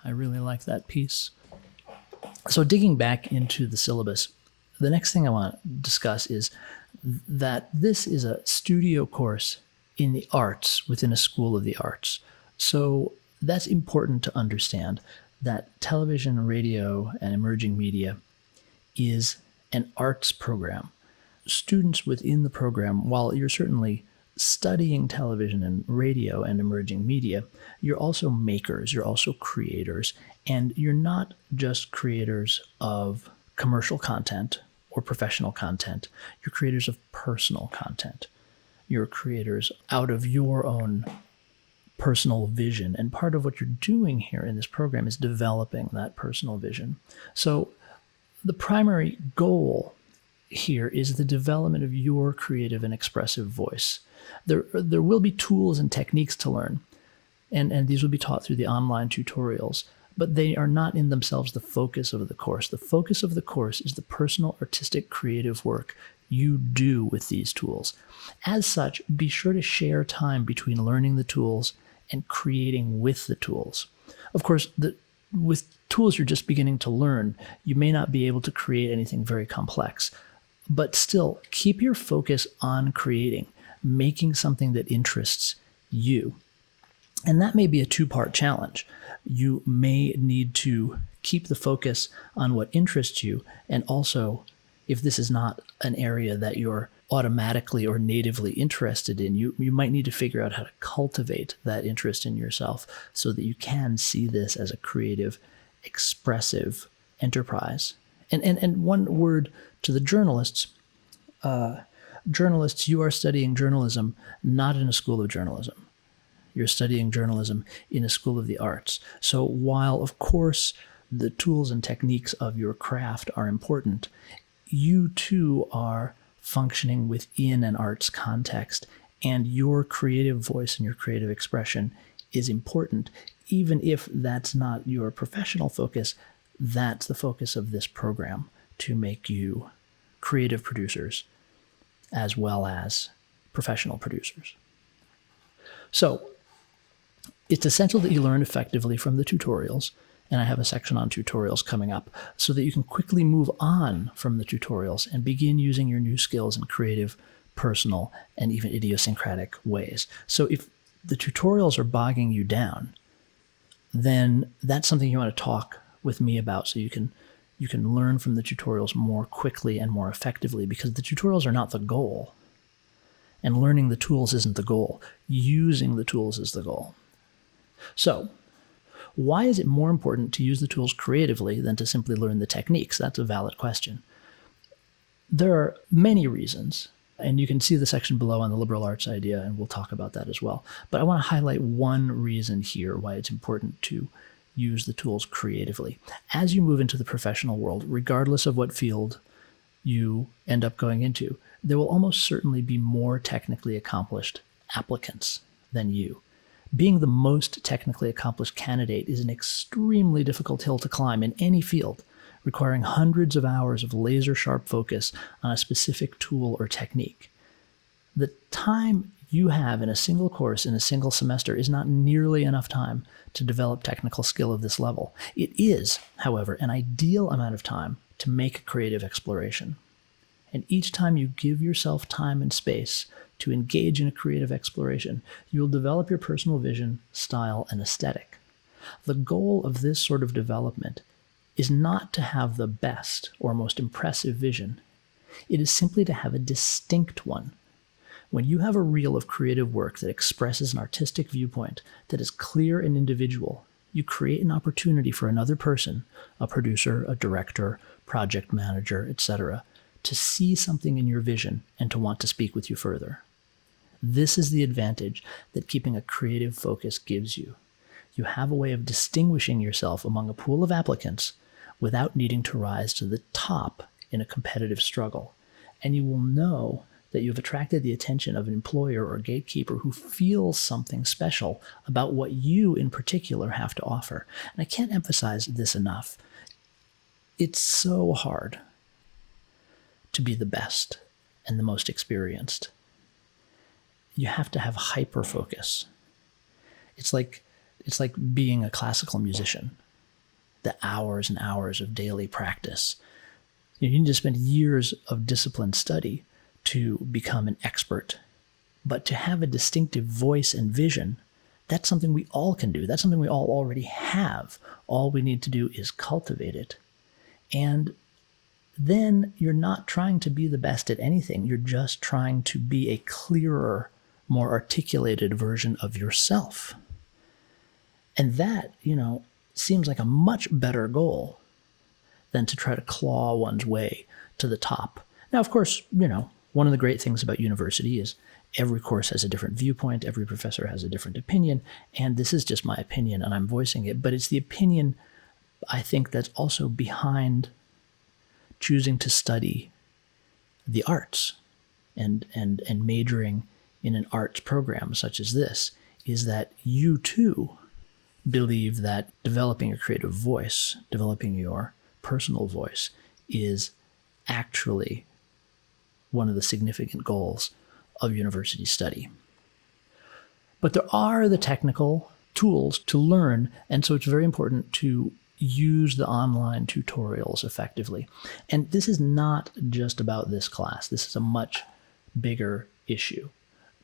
I really like that piece. So digging back into the syllabus, the next thing I want to discuss is that this is a studio course in the arts within a school of the arts. So that's important to understand that television, radio, and emerging media is an arts program. Students within the program, while you're certainly studying television and radio and emerging media, you're also makers, you're also creators, and you're not just creators of commercial content or professional content, you're creators of personal content. You're creators out of your own personal vision. And part of what you're doing here in this program is developing that personal vision. So the primary goal here is the development of your creative and expressive voice. There will be tools and techniques to learn, and these will be taught through the online tutorials, but they are not in themselves the focus of the course. The focus of the course is the personal, artistic, creative work you do with these tools. As such, be sure to share time between learning the tools and creating with the tools. Of course, with tools you're just beginning to learn, you may not be able to create anything very complex, but still keep your focus on creating, making something that interests you. And that may be a two-part challenge. You may need to keep the focus on what interests you, and also, if this is not an area that you're automatically or natively interested in, you might need to figure out how to cultivate that interest in yourself so that you can see this as a creative, expressive enterprise. And one word to the journalists. Journalists, you are studying journalism not in a school of journalism. You're studying journalism in a school of the arts. So while, of course, the tools and techniques of your craft are important, you too are functioning within an arts context, and your creative voice and your creative expression is important. Even if that's not your professional focus, that's the focus of this program, to make you creative producers as well as professional producers. So it's essential that you learn effectively from the tutorials, and I have a section on tutorials coming up, so that you can quickly move on from the tutorials and begin using your new skills in creative, personal, and even idiosyncratic ways. So if the tutorials are bogging you down, then that's something you want to talk with me about, so you can learn from the tutorials more quickly and more effectively, because the tutorials are not the goal. And learning the tools isn't the goal. Using the tools is the goal. So, why is it more important to use the tools creatively than to simply learn the techniques? That's a valid question. There are many reasons, and you can see the section below on the liberal arts idea, and we'll talk about that as well. But I want to highlight one reason here why it's important to use the tools creatively. As you move into the professional world, regardless of what field you end up going into, there will almost certainly be more technically accomplished applicants than you. Being the most technically accomplished candidate is an extremely difficult hill to climb in any field, requiring hundreds of hours of laser-sharp focus on a specific tool or technique. The time you have in a single course in a single semester is not nearly enough time to develop technical skill of this level. It is, however, an ideal amount of time to make creative exploration. And each time you give yourself time and space to engage in a creative exploration, you will develop your personal vision, style, and aesthetic. The goal of this sort of development is not to have the best or most impressive vision. It is simply to have a distinct one. When you have a reel of creative work that expresses an artistic viewpoint that is clear and individual, you create an opportunity for another person, a producer, a director, project manager, etc., to see something in your vision and to want to speak with you further. This is the advantage that keeping a creative focus gives you. You have a way of distinguishing yourself among a pool of applicants without needing to rise to the top in a competitive struggle. And you will know that you've attracted the attention of an employer or gatekeeper who feels something special about what you in particular have to offer. And I can't emphasize this enough. It's so hard to be the best and the most experienced. You have to have hyper focus. It's like being a classical musician. The hours and hours of daily practice. You need to spend years of disciplined study to become an expert. But to have a distinctive voice and vision, that's something we all can do. That's something we all already have. All we need to do is cultivate it. And then you're not trying to be the best at anything. You're just trying to be a clearer, more articulated version of yourself. And that, seems like a much better goal than to try to claw one's way to the top. Now, of course, one of the great things about university is every course has a different viewpoint, every professor has a different opinion, and this is just my opinion and I'm voicing it, but it's the opinion, I think, that's also behind choosing to study the arts and majoring in an arts program such as this, is that you too believe that developing your creative voice, developing your personal voice, is actually one of the significant goals of university study. But there are the technical tools to learn, and so it's very important to use the online tutorials effectively. And this is not just about this class. This is a much bigger issue,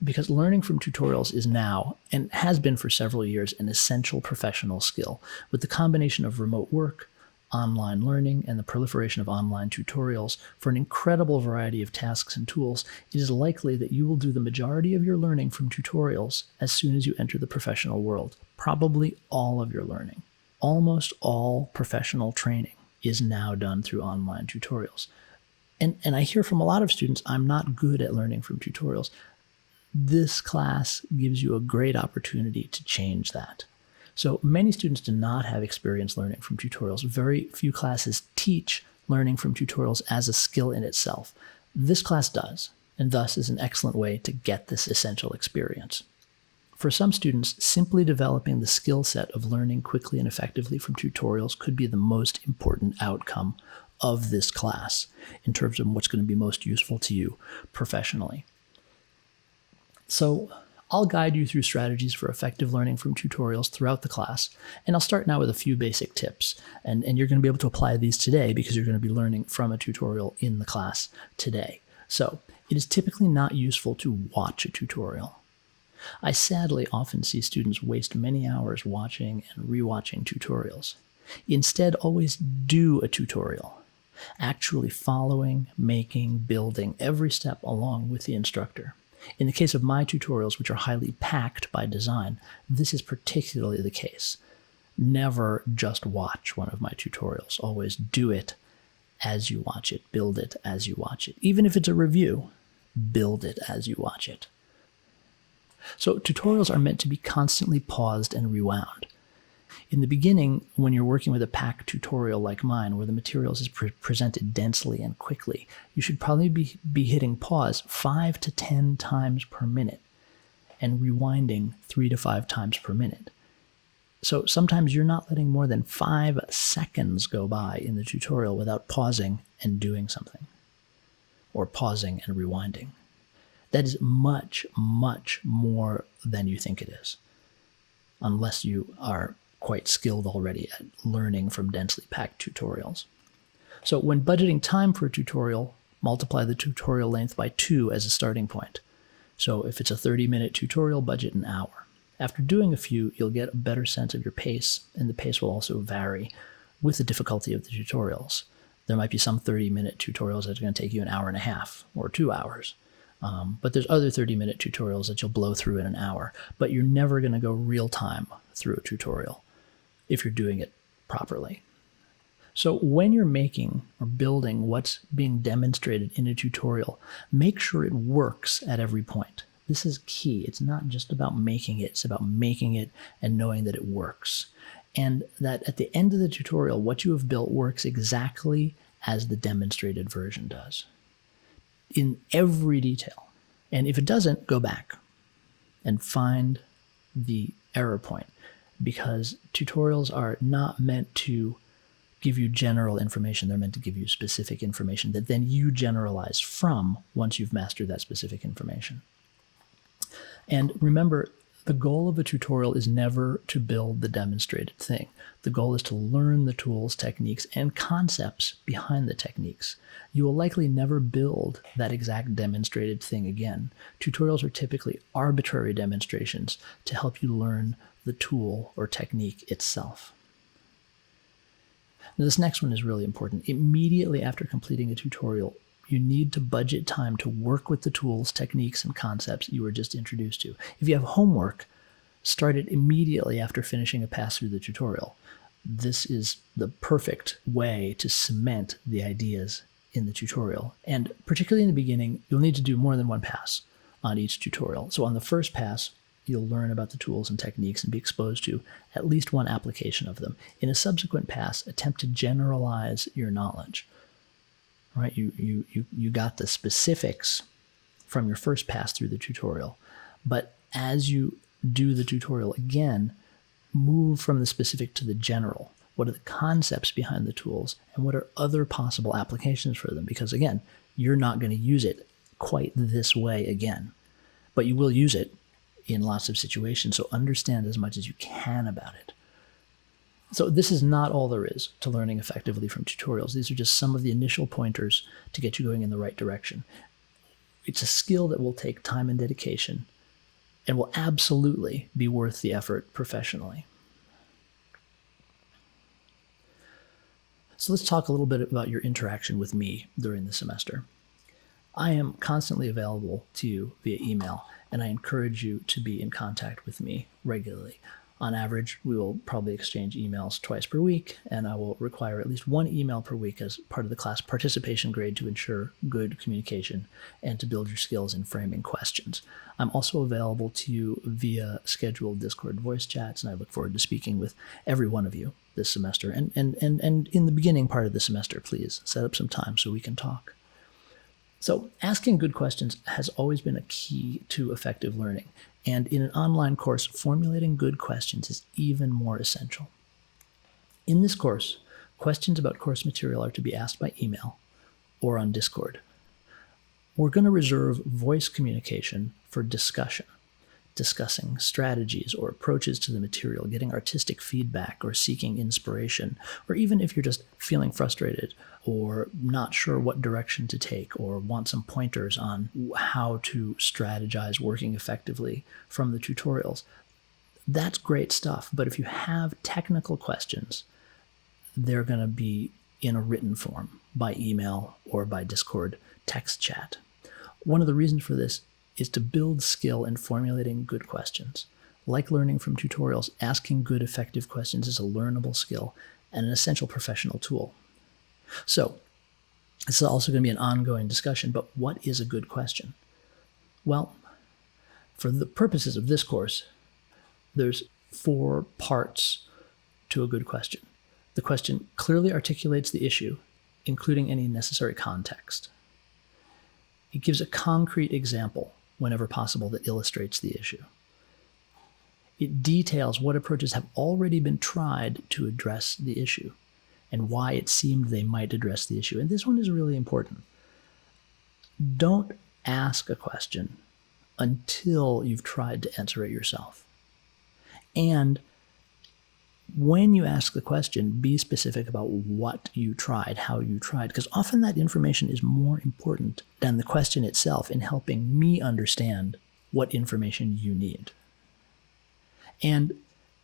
because learning from tutorials is now, and has been for several years, an essential professional skill. With the combination of remote work, online learning, and the proliferation of online tutorials for an incredible variety of tasks and tools, it is likely that you will do the majority of your learning from tutorials as soon as you enter the professional world. Probably all of your learning. Almost all professional training is now done through online tutorials. And I hear from a lot of students, I'm not good at learning from tutorials. This class gives you a great opportunity to change that. So many students do not have experience learning from tutorials. Very few classes teach learning from tutorials as a skill in itself. This class does, and thus is an excellent way to get this essential experience. For some students, simply developing the skill set of learning quickly and effectively from tutorials could be the most important outcome of this class in terms of what's going to be most useful to you professionally. So I'll guide you through strategies for effective learning from tutorials throughout the class, and I'll start now with a few basic tips, and you're going to be able to apply these today because you're going to be learning from a tutorial in the class today. So it is typically not useful to watch a tutorial. I sadly often see students waste many hours watching and rewatching tutorials. Instead, always do a tutorial, actually following, making, building every step along with the instructor. In the case of my tutorials, which are highly packed by design, this is particularly the case. Never just watch one of my tutorials. Always do it as you watch it. Build it as you watch it. Even if it's a review, build it as you watch it. So tutorials are meant to be constantly paused and rewound. In the beginning, when you're working with a packed tutorial like mine, where the materials is presented densely and quickly, you should probably be hitting pause 5 to 10 times per minute and rewinding 3 to 5 times per minute. So sometimes you're not letting more than 5 seconds go by in the tutorial without pausing and doing something, or pausing and rewinding. That is much, much more than you think it is, unless you are quite skilled already at learning from densely packed tutorials. So when budgeting time for a tutorial, multiply the tutorial length by 2 as a starting point. So if it's a 30-minute tutorial, budget an hour. After doing a few, you'll get a better sense of your pace, and the pace will also vary with the difficulty of the tutorials. There might be some 30-minute tutorials that are going to take you an hour and a half or 2 hours. But there's other 30-minute tutorials that you'll blow through in an hour. But you're never going to go real time through a tutorial if you're doing it properly. So when you're making or building what's being demonstrated in a tutorial, make sure it works at every point. This is key. It's not just about making it, it's about making it and knowing that it works. And that at the end of the tutorial, what you have built works exactly as the demonstrated version does, in every detail. And if it doesn't, go back and find the error point, because tutorials are not meant to give you general information. They're meant to give you specific information that then you generalize from once you've mastered that specific information. And remember, the goal of a tutorial is never to build the demonstrated thing. The goal is to learn the tools, techniques, and concepts behind the techniques. You will likely never build that exact demonstrated thing again. Tutorials are typically arbitrary demonstrations to help you learn the tool or technique itself. Now, this next one is really important. Immediately after completing a tutorial, you need to budget time to work with the tools, techniques, and concepts you were just introduced to. If you have homework, start it immediately after finishing a pass through the tutorial. This is the perfect way to cement the ideas in the tutorial. And particularly in the beginning, you'll need to do more than one pass on each tutorial. So on the first pass, you'll learn about the tools and techniques and be exposed to at least one application of them. In a subsequent pass, attempt to generalize your knowledge. Right? You got the specifics from your first pass through the tutorial, but as you do the tutorial again, move from the specific to the general. What are the concepts behind the tools, and what are other possible applications for them? Because again, you're not going to use it quite this way again, but you will use it in lots of situations, so understand as much as you can about it. So this is not all there is to learning effectively from tutorials. These are just some of the initial pointers to get you going in the right direction. It's a skill that will take time and dedication and will absolutely be worth the effort professionally. So let's talk a little bit about your interaction with me during the semester. I am constantly available to you via email, and I encourage you to be in contact with me regularly. On average, we will probably exchange emails twice per week, and I will require at least one email per week as part of the class participation grade to ensure good communication and to build your skills in framing questions. I'm also available to you via scheduled Discord voice chats, and I look forward to speaking with every one of you this semester. And in the beginning part of the semester, please set up some time so we can talk. So asking good questions has always been a key to effective learning. And in an online course, formulating good questions is even more essential. In this course, questions about course material are to be asked by email or on Discord. We're going to reserve voice communication for discussion, discussing strategies or approaches to the material, getting artistic feedback or seeking inspiration, or even if you're just feeling frustrated or not sure what direction to take or want some pointers on how to strategize working effectively from the tutorials. That's great stuff, but if you have technical questions, they're going to be in a written form by email or by Discord text chat. One of the reasons for this is to build skill in formulating good questions. Like learning from tutorials, asking good, effective questions is a learnable skill and an essential professional tool. So, this is also going to be an ongoing discussion, but what is a good question? Well, for the purposes of this course, there's 4 parts to a good question. The question clearly articulates the issue, including any necessary context. It gives a concrete example whenever possible that illustrates the issue. It details what approaches have already been tried to address the issue and why it seemed they might address the issue. And this one is really important. Don't ask a question until you've tried to answer it yourself. And when you ask the question, be specific about what you tried, how you tried, because often that information is more important than the question itself in helping me understand what information you need. And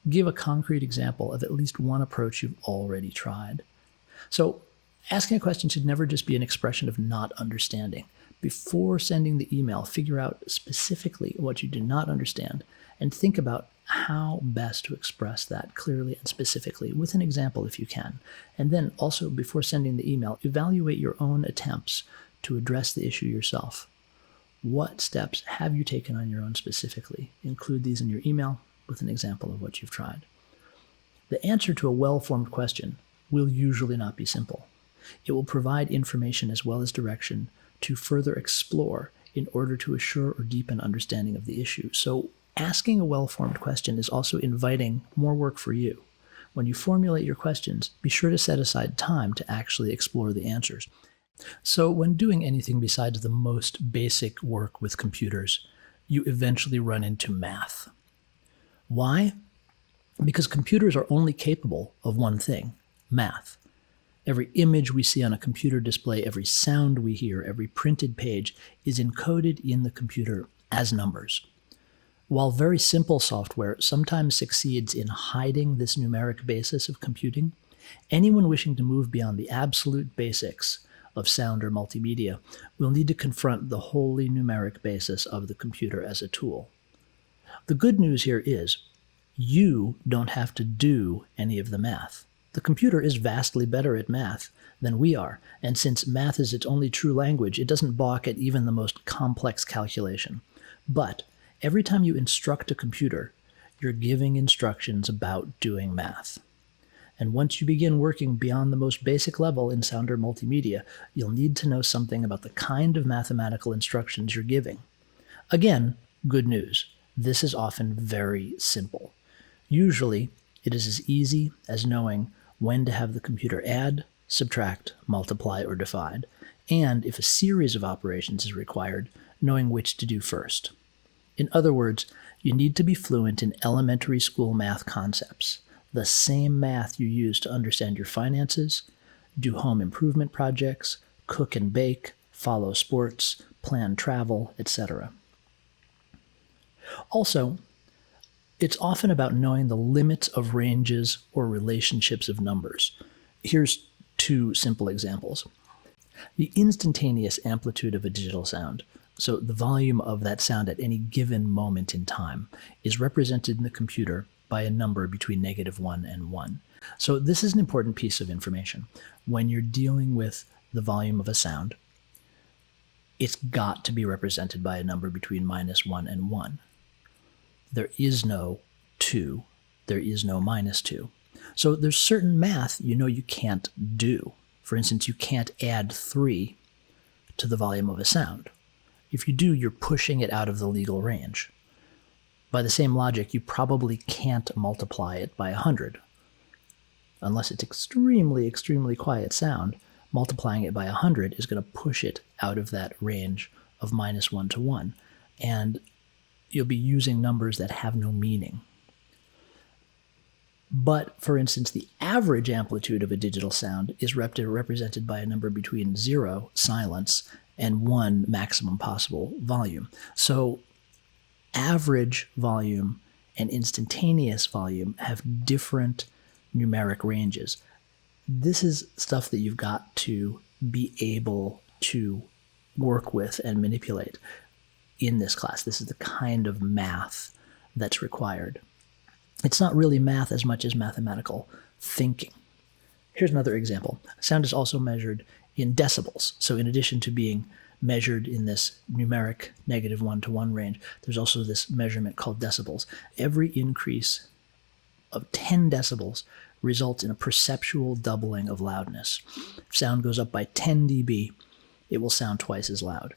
give a concrete example of at least one approach you've already tried. So asking a question should never just be an expression of not understanding. Before sending the email, figure out specifically what you do not understand and think about how best to express that clearly and specifically with an example if you can. And then also, before sending the email, evaluate your own attempts to address the issue yourself. What steps have you taken on your own specifically? Include these in your email with an example of what you've tried. The answer to a well-formed question will usually not be simple. It will provide information as well as direction to further explore in order to assure or deepen understanding of the issue. So asking a well-formed question is also inviting more work for you. When you formulate your questions, be sure to set aside time to actually explore the answers. So when doing anything besides the most basic work with computers, you eventually run into math. Why? Because computers are only capable of one thing, math. Every image we see on a computer display, every sound we hear, every printed page is encoded in the computer as numbers. While very simple software sometimes succeeds in hiding this numeric basis of computing, anyone wishing to move beyond the absolute basics of sound or multimedia will need to confront the wholly numeric basis of the computer as a tool. The good news here is you don't have to do any of the math. The computer is vastly better at math than we are, and since math is its only true language, it doesn't balk at even the most complex calculation. But every time you instruct a computer, you're giving instructions about doing math. And once you begin working beyond the most basic level in sound or multimedia, you'll need to know something about the kind of mathematical instructions you're giving. Again, good news. This is often very simple. Usually, it is as easy as knowing when to have the computer add, subtract, multiply, or divide, and if a series of operations is required, knowing which to do first. In other words, you need to be fluent in elementary school math concepts, the same math you use to understand your finances, do home improvement projects, cook and bake, follow sports, plan travel, etc. Also, it's often about knowing the limits of ranges or relationships of numbers. Here's two simple examples. The instantaneous amplitude of a digital sound, so the volume of that sound at any given moment in time, is represented in the computer by a number between -1 and 1. So this is an important piece of information. When you're dealing with the volume of a sound, it's got to be represented by a number between -1 and 1. There is no 2, there is no -2. So there's certain math you can't do. For instance, you can't add 3 to the volume of a sound. If you do, you're pushing it out of the legal range. By the same logic, you probably can't multiply it by 100. Unless it's extremely, extremely quiet sound, multiplying it by 100 is going to push it out of that range of -1 to 1. And you'll be using numbers that have no meaning. But, for instance, the average amplitude of a digital sound is represented by a number between 0, silence, and 1, maximum possible volume. So average volume and instantaneous volume have different numeric ranges. This is stuff that you've got to be able to work with and manipulate in this class. This is the kind of math that's required. It's not really math as much as mathematical thinking. Here's another example. Sound is also measured in decibels. So in addition to being measured in this numeric -1 to 1 range, there's also this measurement called decibels. Every increase of 10 decibels results in a perceptual doubling of loudness. If sound goes up by 10 dB, it will sound twice as loud.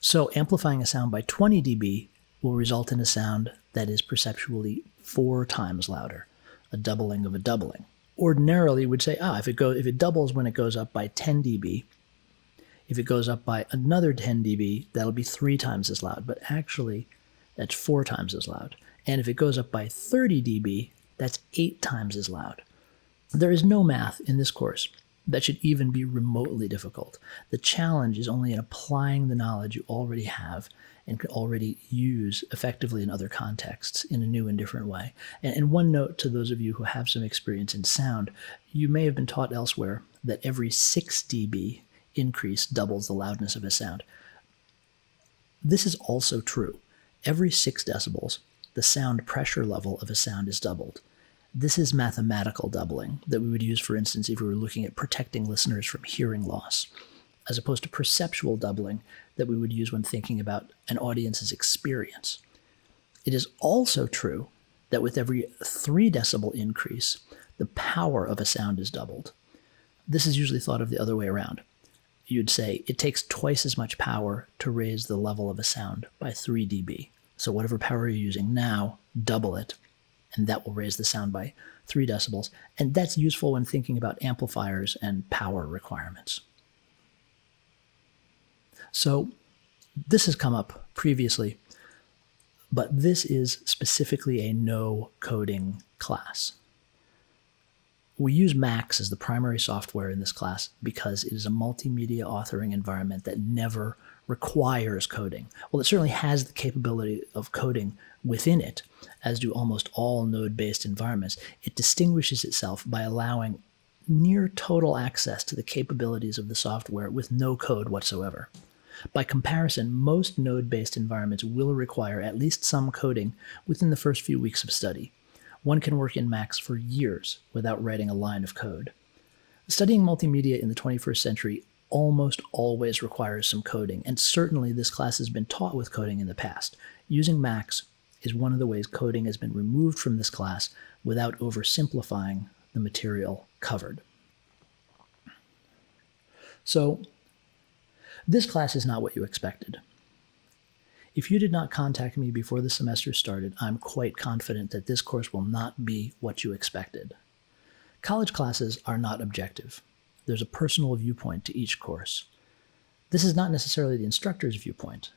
So amplifying a sound by 20 dB will result in a sound that is perceptually 4 times louder, a doubling of a doubling. Ordinarily, we'd say, if it doubles when it goes up by 10 dB, if it goes up by another 10 dB, that'll be 3 times as loud. But actually, that's 4 times as loud. And if it goes up by 30 dB, that's 8 times as loud. There is no math in this course that should even be remotely difficult. The challenge is only in applying the knowledge you already have and can already use effectively in other contexts in a new and different way. And one note to those of you who have some experience in sound, you may have been taught elsewhere that every 6 dB increase doubles the loudness of a sound. This is also true. Every 6 decibels, the sound pressure level of a sound is doubled. This is mathematical doubling that we would use, for instance, if we were looking at protecting listeners from hearing loss. as opposed to perceptual doubling that we would use when thinking about an audience's experience. It is also true that with every 3 decibel increase, the power of a sound is doubled. This is usually thought of the other way around. You'd say it takes twice as much power to raise the level of a sound by 3 dB. So whatever power you're using now, double it, and that will raise the sound by 3 decibels. And that's useful when thinking about amplifiers and power requirements. So this has come up previously, but this is specifically a no coding class. We use Max as the primary software in this class because it is a multimedia authoring environment that never requires coding. Well, it certainly has the capability of coding within it, as do almost all node-based environments. It distinguishes itself by allowing near total access to the capabilities of the software with no code whatsoever. By comparison, most node-based environments will require at least some coding within the first few weeks of study. One can work in Max for years without writing a line of code. Studying multimedia in the 21st century almost always requires some coding, and certainly this class has been taught with coding in the past. Using Max is one of the ways coding has been removed from this class without oversimplifying the material covered. So, this class is not what you expected. If you did not contact me before the semester started, I'm quite confident that this course will not be what you expected. College classes are not objective. There's a personal viewpoint to each course. This is not necessarily the instructor's viewpoint.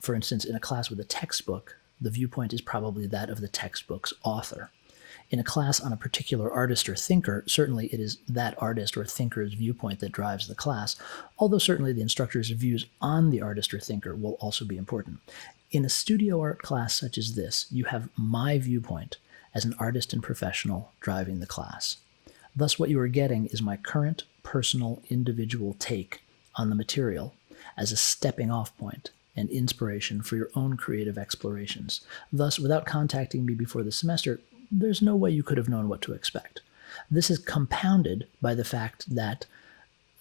For instance, in a class with a textbook, the viewpoint is probably that of the textbook's author. In a class on a particular artist or thinker, certainly it is that artist or thinker's viewpoint that drives the class, although certainly the instructor's views on the artist or thinker will also be important. In a studio art class such as this, you have my viewpoint as an artist and professional driving the class. Thus, what you are getting is my current, personal, individual take on the material as a stepping-off point and inspiration for your own creative explorations. Thus, without contacting me before the semester, there's no way you could have known what to expect. This is compounded by the fact that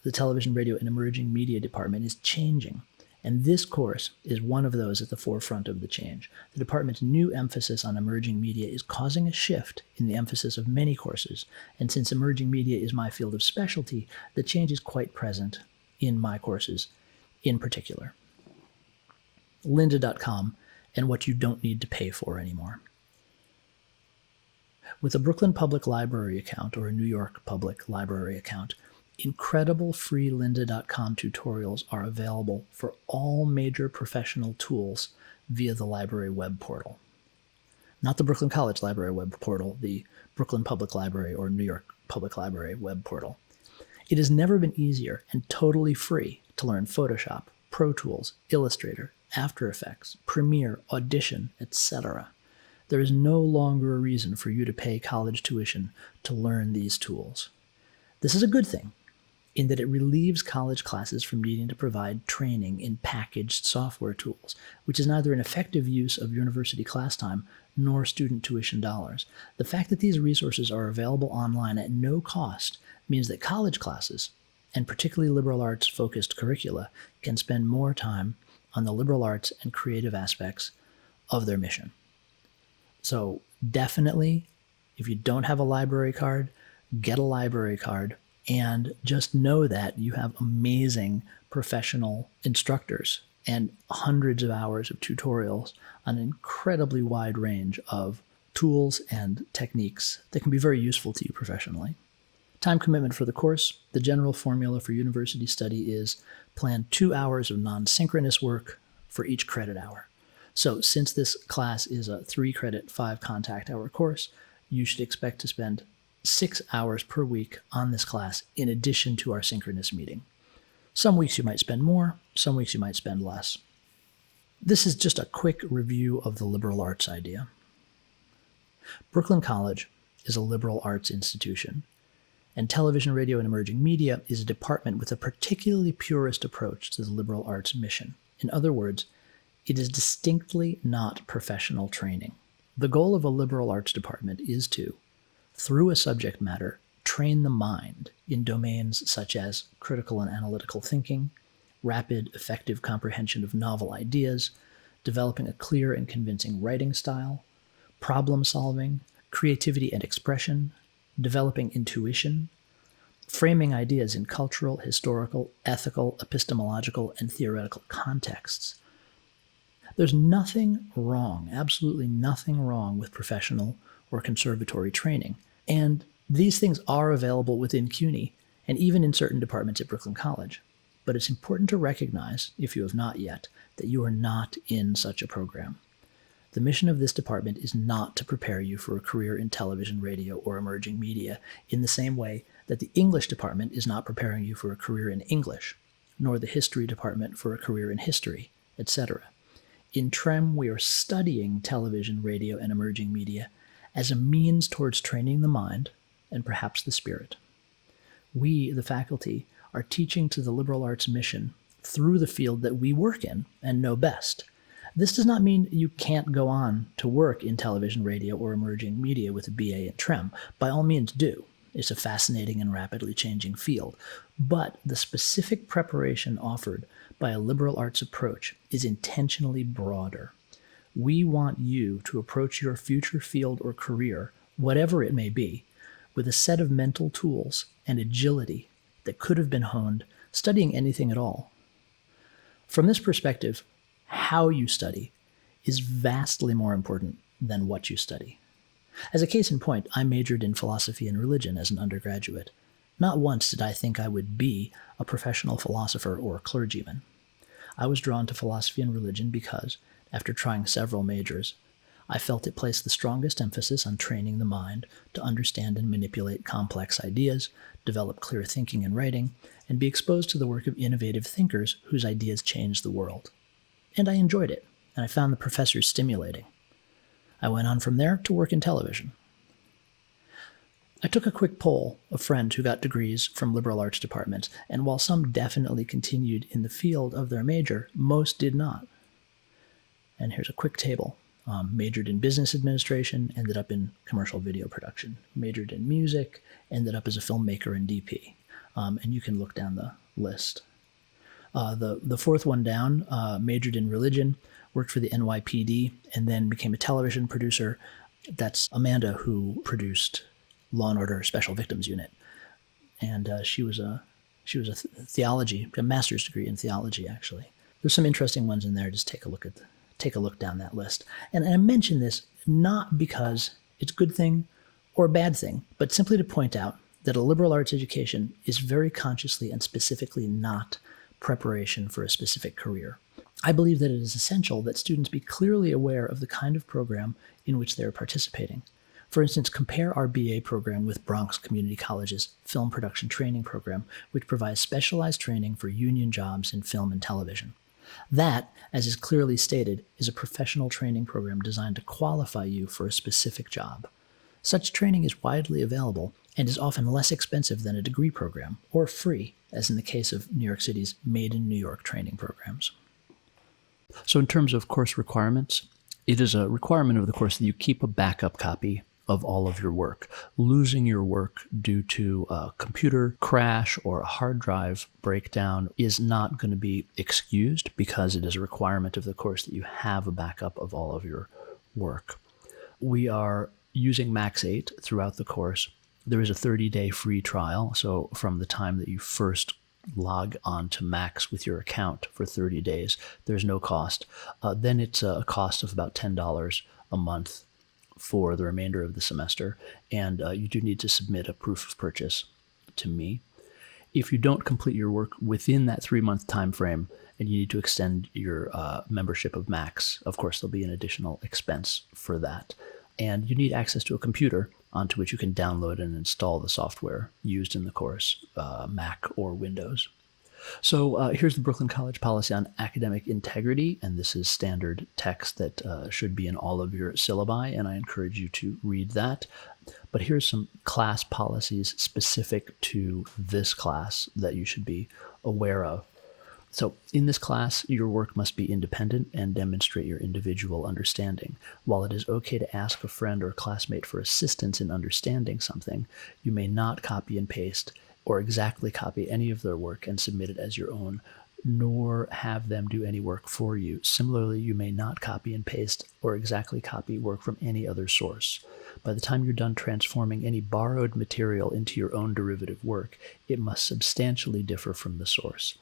the television, radio, and emerging media department is changing, and this course is one of those at the forefront of the change. The department's new emphasis on emerging media is causing a shift in the emphasis of many courses, and since emerging media is my field of specialty, the change is quite present in my courses in particular. Lynda.com and what you don't need to pay for anymore. With a Brooklyn Public Library account or a New York Public Library account, incredible free Lynda.com tutorials are available for all major professional tools via the library web portal. Not the Brooklyn College Library web portal, the Brooklyn Public Library or New York Public Library web portal. It has never been easier and totally free to learn Photoshop, Pro Tools, Illustrator, After Effects, Premiere, Audition, etc. There is no longer a reason for you to pay college tuition to learn these tools. This is a good thing, in that it relieves college classes from needing to provide training in packaged software tools, which is neither an effective use of university class time nor student tuition dollars. The fact that these resources are available online at no cost means that college classes, and particularly liberal arts-focused curricula, can spend more time on the liberal arts and creative aspects of their mission. So definitely, if you don't have a library card, get a library card, and just know that you have amazing professional instructors and hundreds of hours of tutorials on an incredibly wide range of tools and techniques that can be very useful to you professionally. Time commitment for the course. The general formula for university study is plan 2 hours of non-synchronous work for each credit hour. So since this class is a 3-credit, 5-contact-hour course, you should expect to spend 6 hours per week on this class in addition to our synchronous meeting. Some weeks you might spend more, some weeks you might spend less. This is just a quick review of the liberal arts idea. Brooklyn College is a liberal arts institution, and television, radio, and emerging media is a department with a particularly purist approach to the liberal arts mission. In other words, it is distinctly not professional training. The goal of a liberal arts department is to, through a subject matter, train the mind in domains such as critical and analytical thinking, rapid, effective comprehension of novel ideas, developing a clear and convincing writing style, problem solving, creativity and expression, developing intuition, framing ideas in cultural, historical, ethical, epistemological, and theoretical contexts. There's nothing wrong, absolutely nothing wrong with professional or conservatory training. And these things are available within CUNY and even in certain departments at Brooklyn College. But it's important to recognize, if you have not yet, that you are not in such a program. The mission of this department is not to prepare you for a career in television, radio, or emerging media in the same way that the English department is not preparing you for a career in English, nor the history department for a career in history, etc. In TREM, we are studying television, radio, and emerging media as a means towards training the mind and perhaps the spirit. We, the faculty, are teaching to the liberal arts mission through the field that we work in and know best. This does not mean you can't go on to work in television, radio, or emerging media with a BA in TREM. By all means do. It's a fascinating and rapidly changing field. But the specific preparation offered by a liberal arts approach is intentionally broader. We want you to approach your future field or career, whatever it may be, with a set of mental tools and agility that could have been honed studying anything at all. From this perspective, how you study is vastly more important than what you study. As a case in point, I majored in philosophy and religion as an undergraduate. Not once did I think I would be a professional philosopher or a clergyman. I was drawn to philosophy and religion because, after trying several majors, I felt it placed the strongest emphasis on training the mind to understand and manipulate complex ideas, develop clear thinking and writing, and be exposed to the work of innovative thinkers whose ideas changed the world. And I enjoyed it, and I found the professors stimulating. I went on from there to work in television. I took a quick poll of friends who got degrees from liberal arts departments, and while some definitely continued in the field of their major, most did not. And here's a quick table. Majored in business administration, ended up in commercial video production. Majored in music, ended up as a filmmaker and DP. And you can look down the list. The fourth one down, majored in religion, worked for the NYPD, and then became a television producer. That's Amanda, who produced Law & Order Special Victims Unit. And she was a theology, a master's degree in theology, actually. There's some interesting ones in there. Just take a look down that list. And I mention this not because it's a good thing or a bad thing, but simply to point out that a liberal arts education is very consciously and specifically not preparation for a specific career. I believe that it is essential that students be clearly aware of the kind of program in which they are participating. For instance, compare our BA program with Bronx Community College's film production training program, which provides specialized training for union jobs in film and television. That, as is clearly stated, is a professional training program designed to qualify you for a specific job. Such training is widely available and is often less expensive than a degree program, or free, as in the case of New York City's Made in New York training programs. So in terms of course requirements, it is a requirement of the course that you keep a backup copy of all of your work. Losing your work due to a computer crash or a hard drive breakdown is not going to be excused because it is a requirement of the course that you have a backup of all of your work. We are using Max 8 throughout the course. There is a 30-day free trial, so from the time that you first log on to Max with your account for 30 days, there's no cost. Then it's a cost of about $10 a month for the remainder of the semester, and you do need to submit a proof of purchase to me. If you don't complete your work within that 3-month time frame and you need to extend your membership of Max, of course there'll be an additional expense for that. And you need access to a computer onto which you can download and install the software used in the course, Mac or Windows. So here's the Brooklyn College policy on academic integrity, and this is standard text that should be in all of your syllabi, and I encourage you to read that. But here's some class policies specific to this class that you should be aware of. So in this class, your work must be independent and demonstrate your individual understanding. While it is okay to ask a friend or classmate for assistance in understanding something, you may not copy and paste or exactly copy any of their work and submit it as your own nor have them do any work for you. Similarly, you may not copy and paste or exactly copy work from any other source. By the time you're done transforming any borrowed material into your own derivative work, it must substantially differ from the source.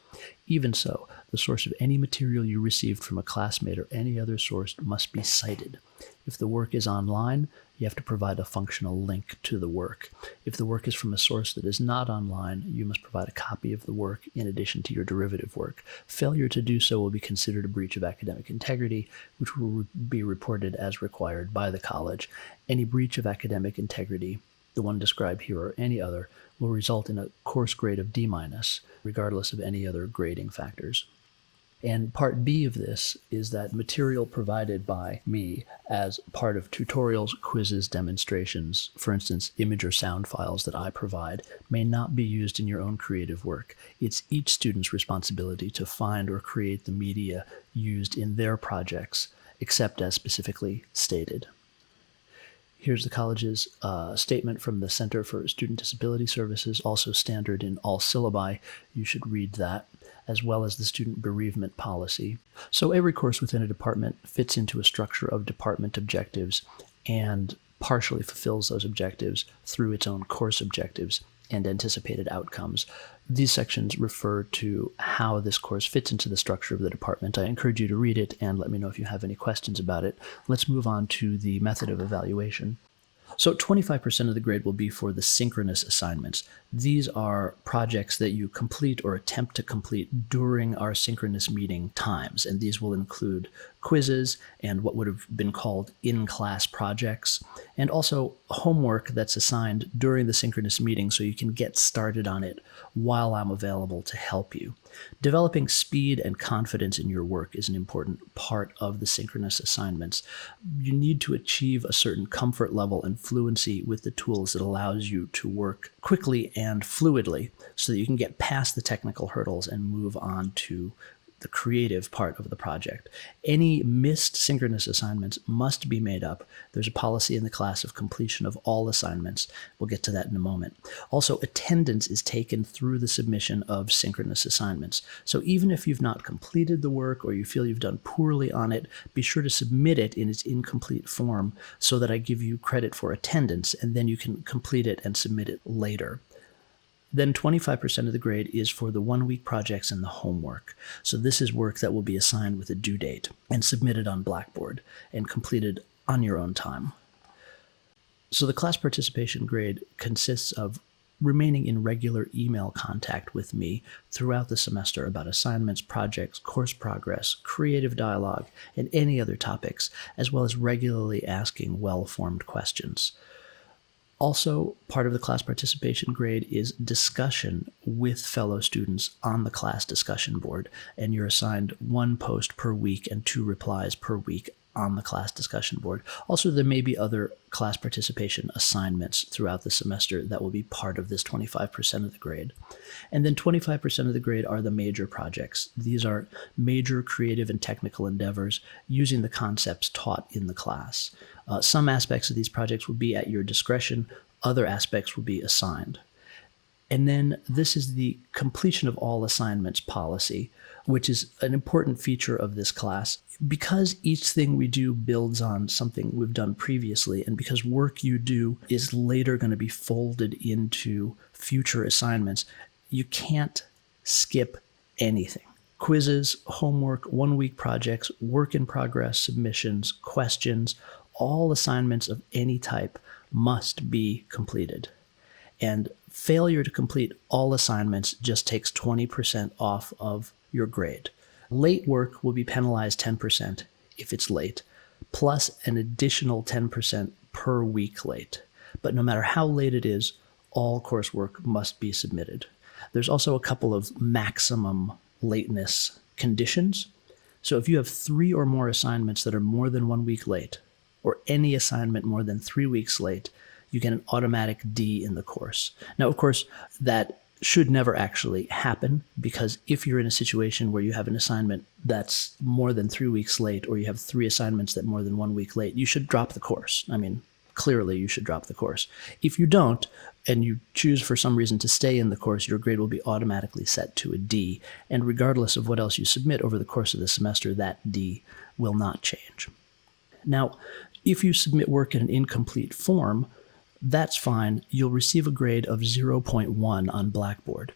Even so, the source of any material you received from a classmate or any other source must be cited. If the work is online, you have to provide a functional link to the work. If the work is from a source that is not online, you must provide a copy of the work in addition to your derivative work. Failure to do so will be considered a breach of academic integrity, which will be reported as required by the college. Any breach of academic integrity, the one described here or any other, will result in a course grade of D-, regardless of any other grading factors. And part B of this is that material provided by me as part of tutorials, quizzes, demonstrations, for instance, image or sound files that I provide, may not be used in your own creative work. It's each student's responsibility to find or create the media used in their projects, except as specifically stated. Here's the college's statement from the Center for Student Disability Services, also standard in all syllabi. You should read that, as well as the student bereavement policy. So every course within a department fits into a structure of department objectives and partially fulfills those objectives through its own course objectives and anticipated outcomes. These sections refer to how this course fits into the structure of the department. I encourage you to read it and let me know if you have any questions about it. Let's move on to the method of evaluation. So 25% of the grade will be for the synchronous assignments. These are projects that you complete or attempt to complete during our synchronous meeting times, and these will include quizzes and what would have been called in-class projects, and also homework that's assigned during the synchronous meeting so you can get started on it while I'm available to help you. Developing speed and confidence in your work is an important part of the synchronous assignments. You need to achieve a certain comfort level and fluency with the tools that allows you to work quickly and fluidly so that you can get past the technical hurdles and move on to the creative part of the project. Any missed synchronous assignments must be made up. There's a policy in the class of completion of all assignments. We'll get to that in a moment. Also, attendance is taken through the submission of synchronous assignments. So even if you've not completed the work or you feel you've done poorly on it, be sure to submit it in its incomplete form so that I give you credit for attendance, and then you can complete it and submit it later. Then 25% of the grade is for the 1-week projects and the homework. So this is work that will be assigned with a due date and submitted on Blackboard and completed on your own time. So the class participation grade consists of remaining in regular email contact with me throughout the semester about assignments, projects, course progress, creative dialogue, and any other topics, as well as regularly asking well-formed questions. Also, part of the class participation grade is discussion with fellow students on the class discussion board, and you're assigned 1 post per week and 2 replies per week on the class discussion board. Also, there may be other class participation assignments throughout the semester that will be part of this 25% of the grade. And then 25% of the grade are the major projects. These are major creative and technical endeavors using the concepts taught in the class. Some aspects of these projects will be at your discretion, other aspects will be assigned. And then this is the completion of all assignments policy, which is an important feature of this class. Because each thing we do builds on something we've done previously, and because work you do is later going to be folded into future assignments, you can't skip anything. Quizzes, homework, 1-week projects, work in progress, submissions, questions, all assignments of any type must be completed. And failure to complete all assignments just takes 20% off of your grade. Late work will be penalized 10% if it's late, plus an additional 10% per week late. But no matter how late it is, all coursework must be submitted. There's also a couple of maximum lateness conditions. So if you have 3 or more assignments that are more than 1 week late, or any assignment more than 3 weeks late, you get an automatic D in the course. Now, of course, that should never actually happen, because if you're in a situation where you have an assignment that's more than 3 weeks late, or you have 3 assignments that are more than 1 week late, you should drop the course. I mean, clearly you should drop the course. If you don't, and you choose for some reason to stay in the course, your grade will be automatically set to a D, and regardless of what else you submit over the course of the semester, that D will not change. Now, if you submit work in an incomplete form, that's fine. You'll receive a grade of 0.1 on Blackboard.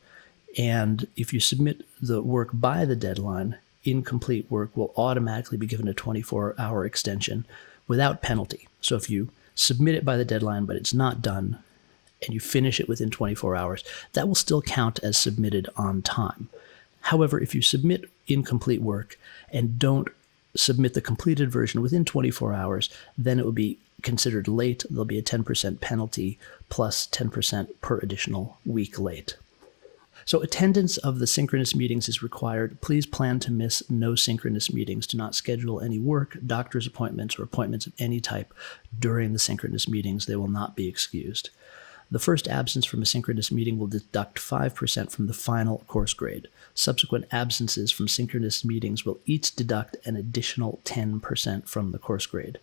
And if you submit the work by the deadline, incomplete work will automatically be given a 24-hour extension without penalty. So if you submit it by the deadline, but it's not done, and you finish it within 24 hours, that will still count as submitted on time. However, if you submit incomplete work and don't submit the completed version within 24 hours, then it will be considered late. There'll be a 10% penalty plus 10% per additional week late. So attendance of the synchronous meetings is required. Please plan to miss no synchronous meetings. Do not schedule any work, doctor's appointments, or appointments of any type during the synchronous meetings. They will not be excused. The first absence from a synchronous meeting will deduct 5% from the final course grade. Subsequent absences from synchronous meetings will each deduct an additional 10% from the course grade.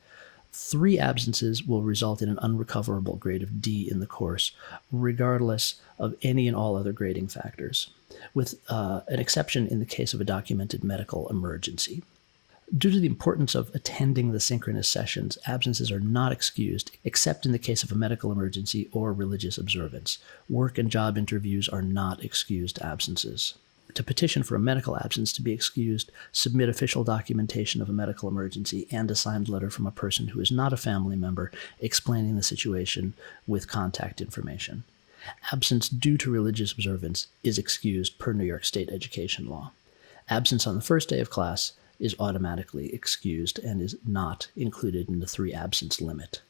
3 absences will result in an unrecoverable grade of D in the course, regardless of any and all other grading factors, with an exception in the case of a documented medical emergency. Due to the importance of attending the synchronous sessions, absences are not excused except in the case of a medical emergency or religious observance. Work and job interviews are not excused absences. To petition for a medical absence to be excused, submit official documentation of a medical emergency and a signed letter from a person who is not a family member explaining the situation with contact information. Absence due to religious observance is excused per New York State education law. Absence on the first day of class is automatically excused and is not included in the 3 absence limit.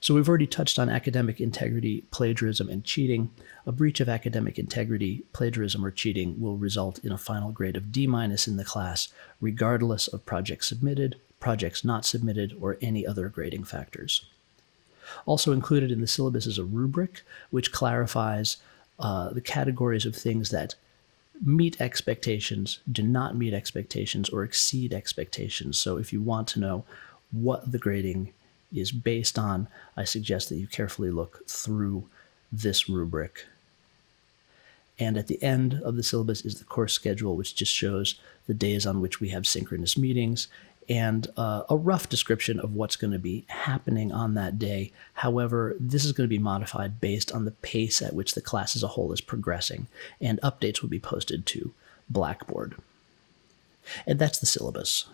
So we've already touched on academic integrity, plagiarism, and cheating. A breach of academic integrity, plagiarism, or cheating will result in a final grade of D- in the class, regardless of projects submitted, projects not submitted, or any other grading factors. Also included in the syllabus is a rubric, which clarifies the categories of things that meet expectations, do not meet expectations, or exceed expectations. So if you want to know what the grading is based on, I suggest that you carefully look through this rubric. And at the end of the syllabus is the course schedule, which just shows the days on which we have synchronous meetings and a rough description of what's going to be happening on that day. However, this is going to be modified based on the pace at which the class as a whole is progressing, and updates will be posted to Blackboard. And that's the syllabus.